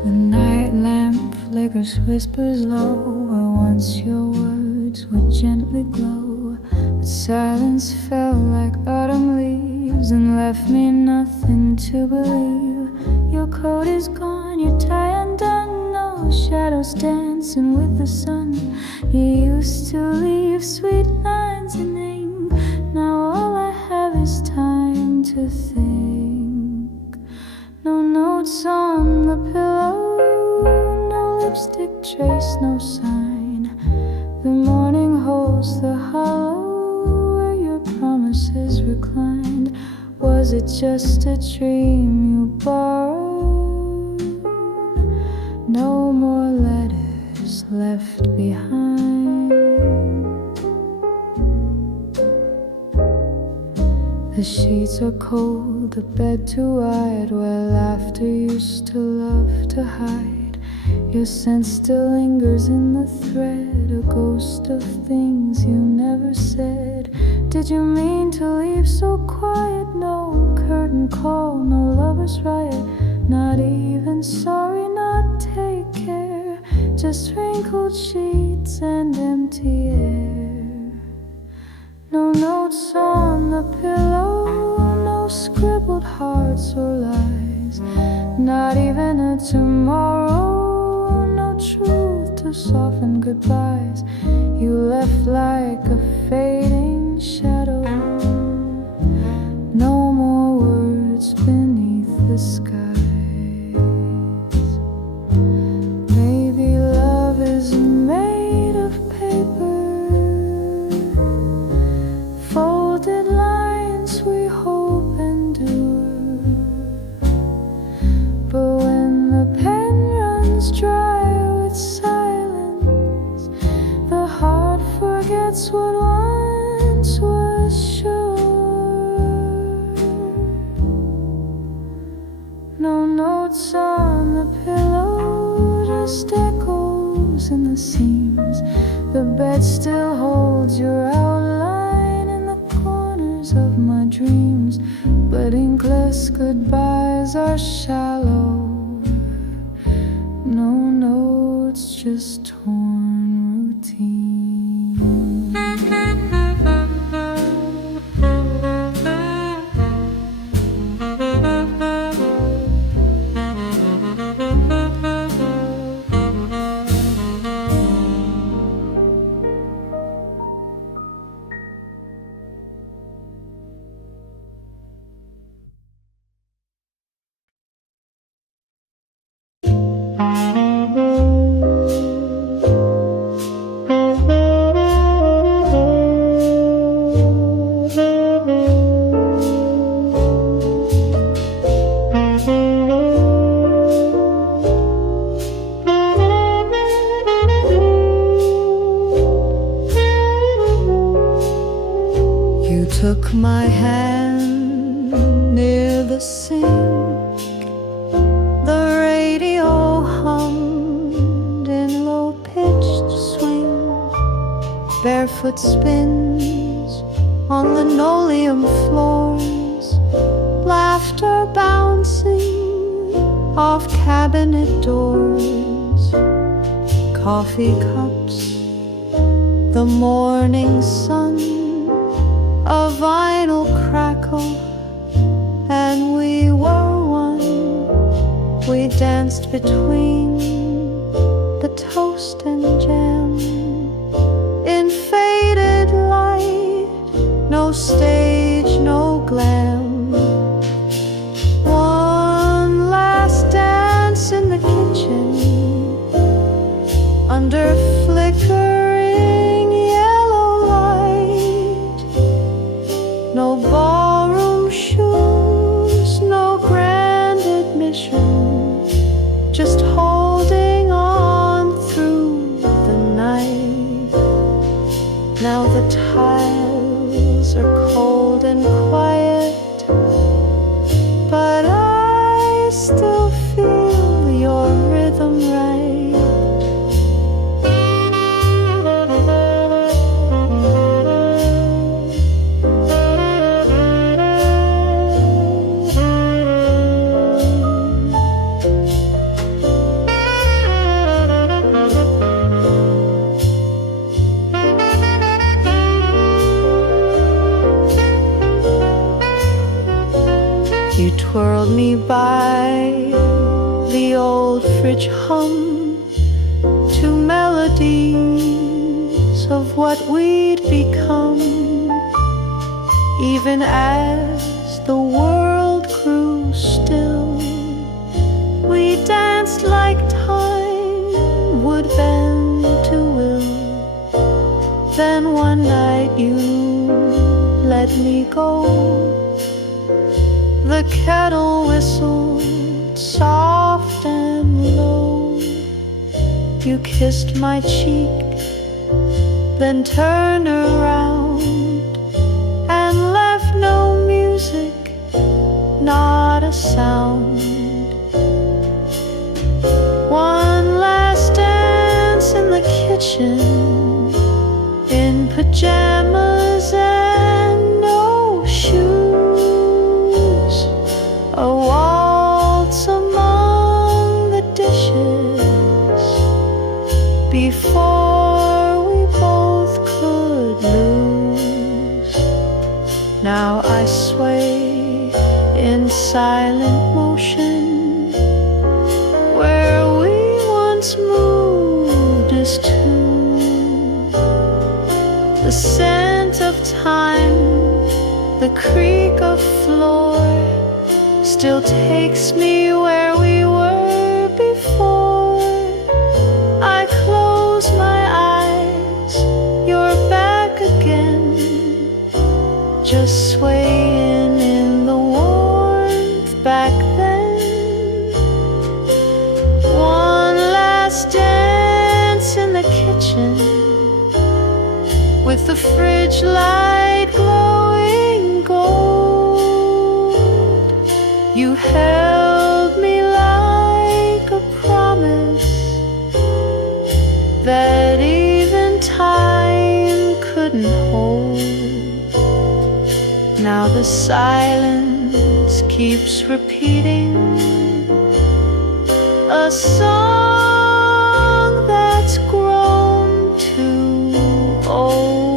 The night lamp flickers, whispers low, where once your words would gently glow. But silence fell like autumn leaves and left me nothing to believe. Your coat is gone, your tie undone, no shadows dancing with the sun. You used to leave sweet lines in ink, now all I have is time to think. No notes on the pillow, no lipstick trace, no sign. The morning holds the hollow where your promises reclined. Was it just a dream you borrowed? No more letters left behind. The sheets are cold, the bed too wide, where laughter used to love to hide. Your scent still lingers in the thread, a ghost of things you never said. Did you mean to leave so quiet? No curtain call, no lover's riot, not even sorry, not take care, just wrinkled sheets and empty air. No notes on the pillow, no scribbled hearts or lies, not even a tomorrow, no truth to soften goodbyes. You left like a fading shadow, no more words beneath the skies. Maybe love is made of paper, folded lines we hope endure. But when the pen runs dry with silence, the heart forgets what once was sure. No notes on the pillow, just echoes in the seams. The bed still holds your outline in the corners of my dreams, but inkless goodbyes are shallow. No notes, just torn routine. Took my hand near the sink, the radio hummed in low-pitched swing. Barefoot spins on linoleum floors, laughter bouncing off cabinet doors. Coffee cups, the morning sun, a vinyl crackle, and we were one. We danced between the toast and jam in faded light, no stage, no glam. One last dance in the kitchen under flickering yellow light. No ballroom shoes, no grand admission, just holding on through the night. Now the tiles are cold and quiet, but I still feel your rhythm right. You twirled me by the old fridge hum to melodies of what we'd become. Even as the world grew still, we danced like time would bend to will. Then one night you let me go. The kettle whistled soft and low. You kissed my cheek, then turned around and left no music, not a sound. One last dance in the kitchen, in pajamas and no shoes, a waltz among the dishes before we both could lose. Now I sway in silent motion where we once moved as two. The scent of time, the creak of floor still takes me where we were before. I close my eyes, you're back again, just swaying in the warmth back then. One last dance in the kitchen with the fridge light glowing gold. You held me like a promise that even time couldn't hold. Now the silence keeps repeating a song that's grown too old.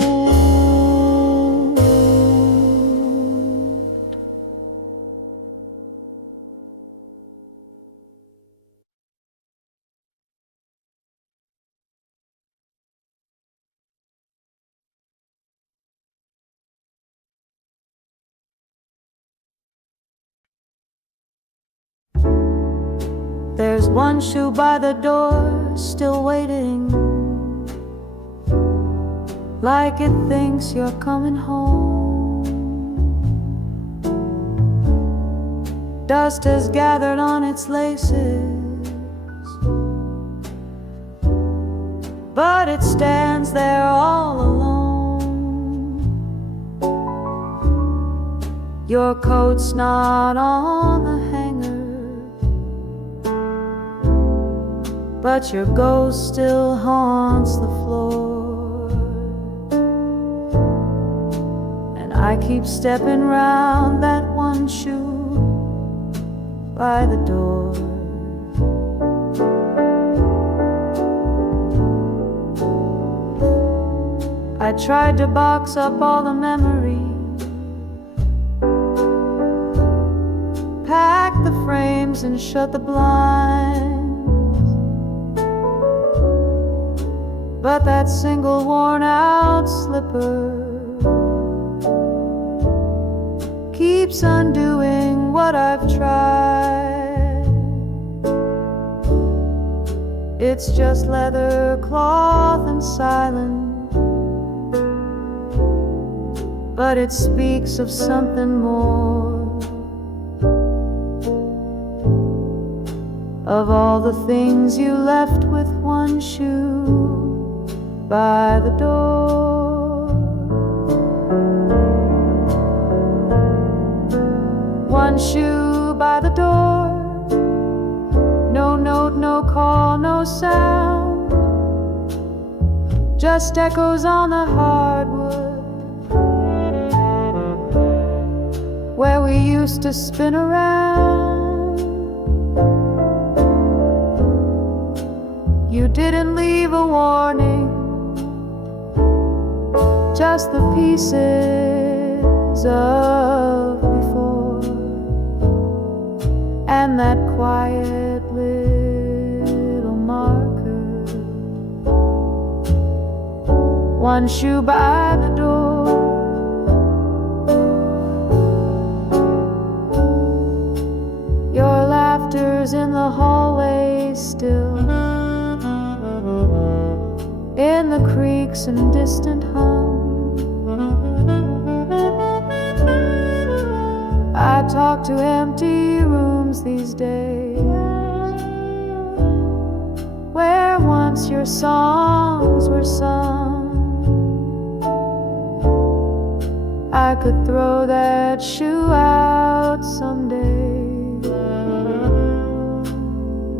There's one shoe by the door, still waiting, like it thinks you're coming home. Dust has gathered on its laces, but it stands there all alone. Your coat's not on the hanger, but your ghost still haunts the floor. And I keep stepping round that one shoe by the door. tried to box up all the memories, pack the frames and shut the blinds. But that single worn out slipper keeps undoing what I've tried. It's just leather, cloth, and silent, but it speaks of something more, of all the things you left with one shoe by the door. One shoe by the door, no note, no call, no sound, just echoes on the hardwood where we used to spin around. You didn't leave a warning, just the pieces of before, and that quiet little marker. One shoe by the door. Your laughter's in the hallway still, in the creaks and distant hum. I talk to empty rooms these days, where once your songs were sung. I could throw that shoe out someday,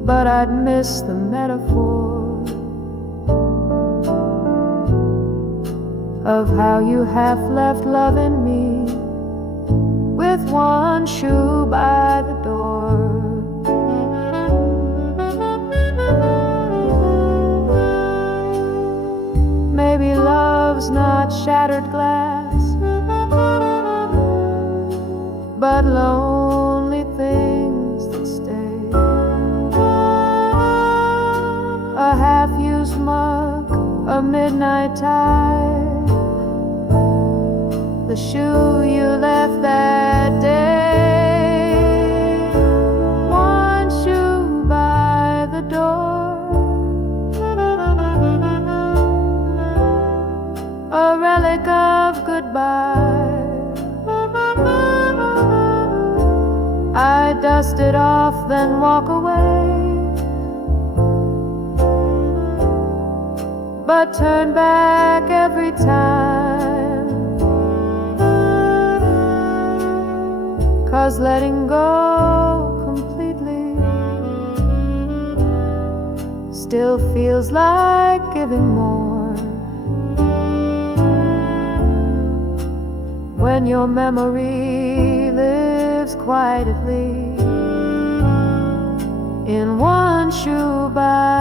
but I'd miss the metaphor of how you half left love in me with one shoe by the door. Maybe love's not shattered glass, but lonely things that stay. A half-used mug, a midnight tide, the shoe you left that day. One shoe by the door, a relic of goodbye. I dust it off, then walk away, but turn back every time, 'cause letting go completely still feels like giving more, when your memory lives quietly in one shoe by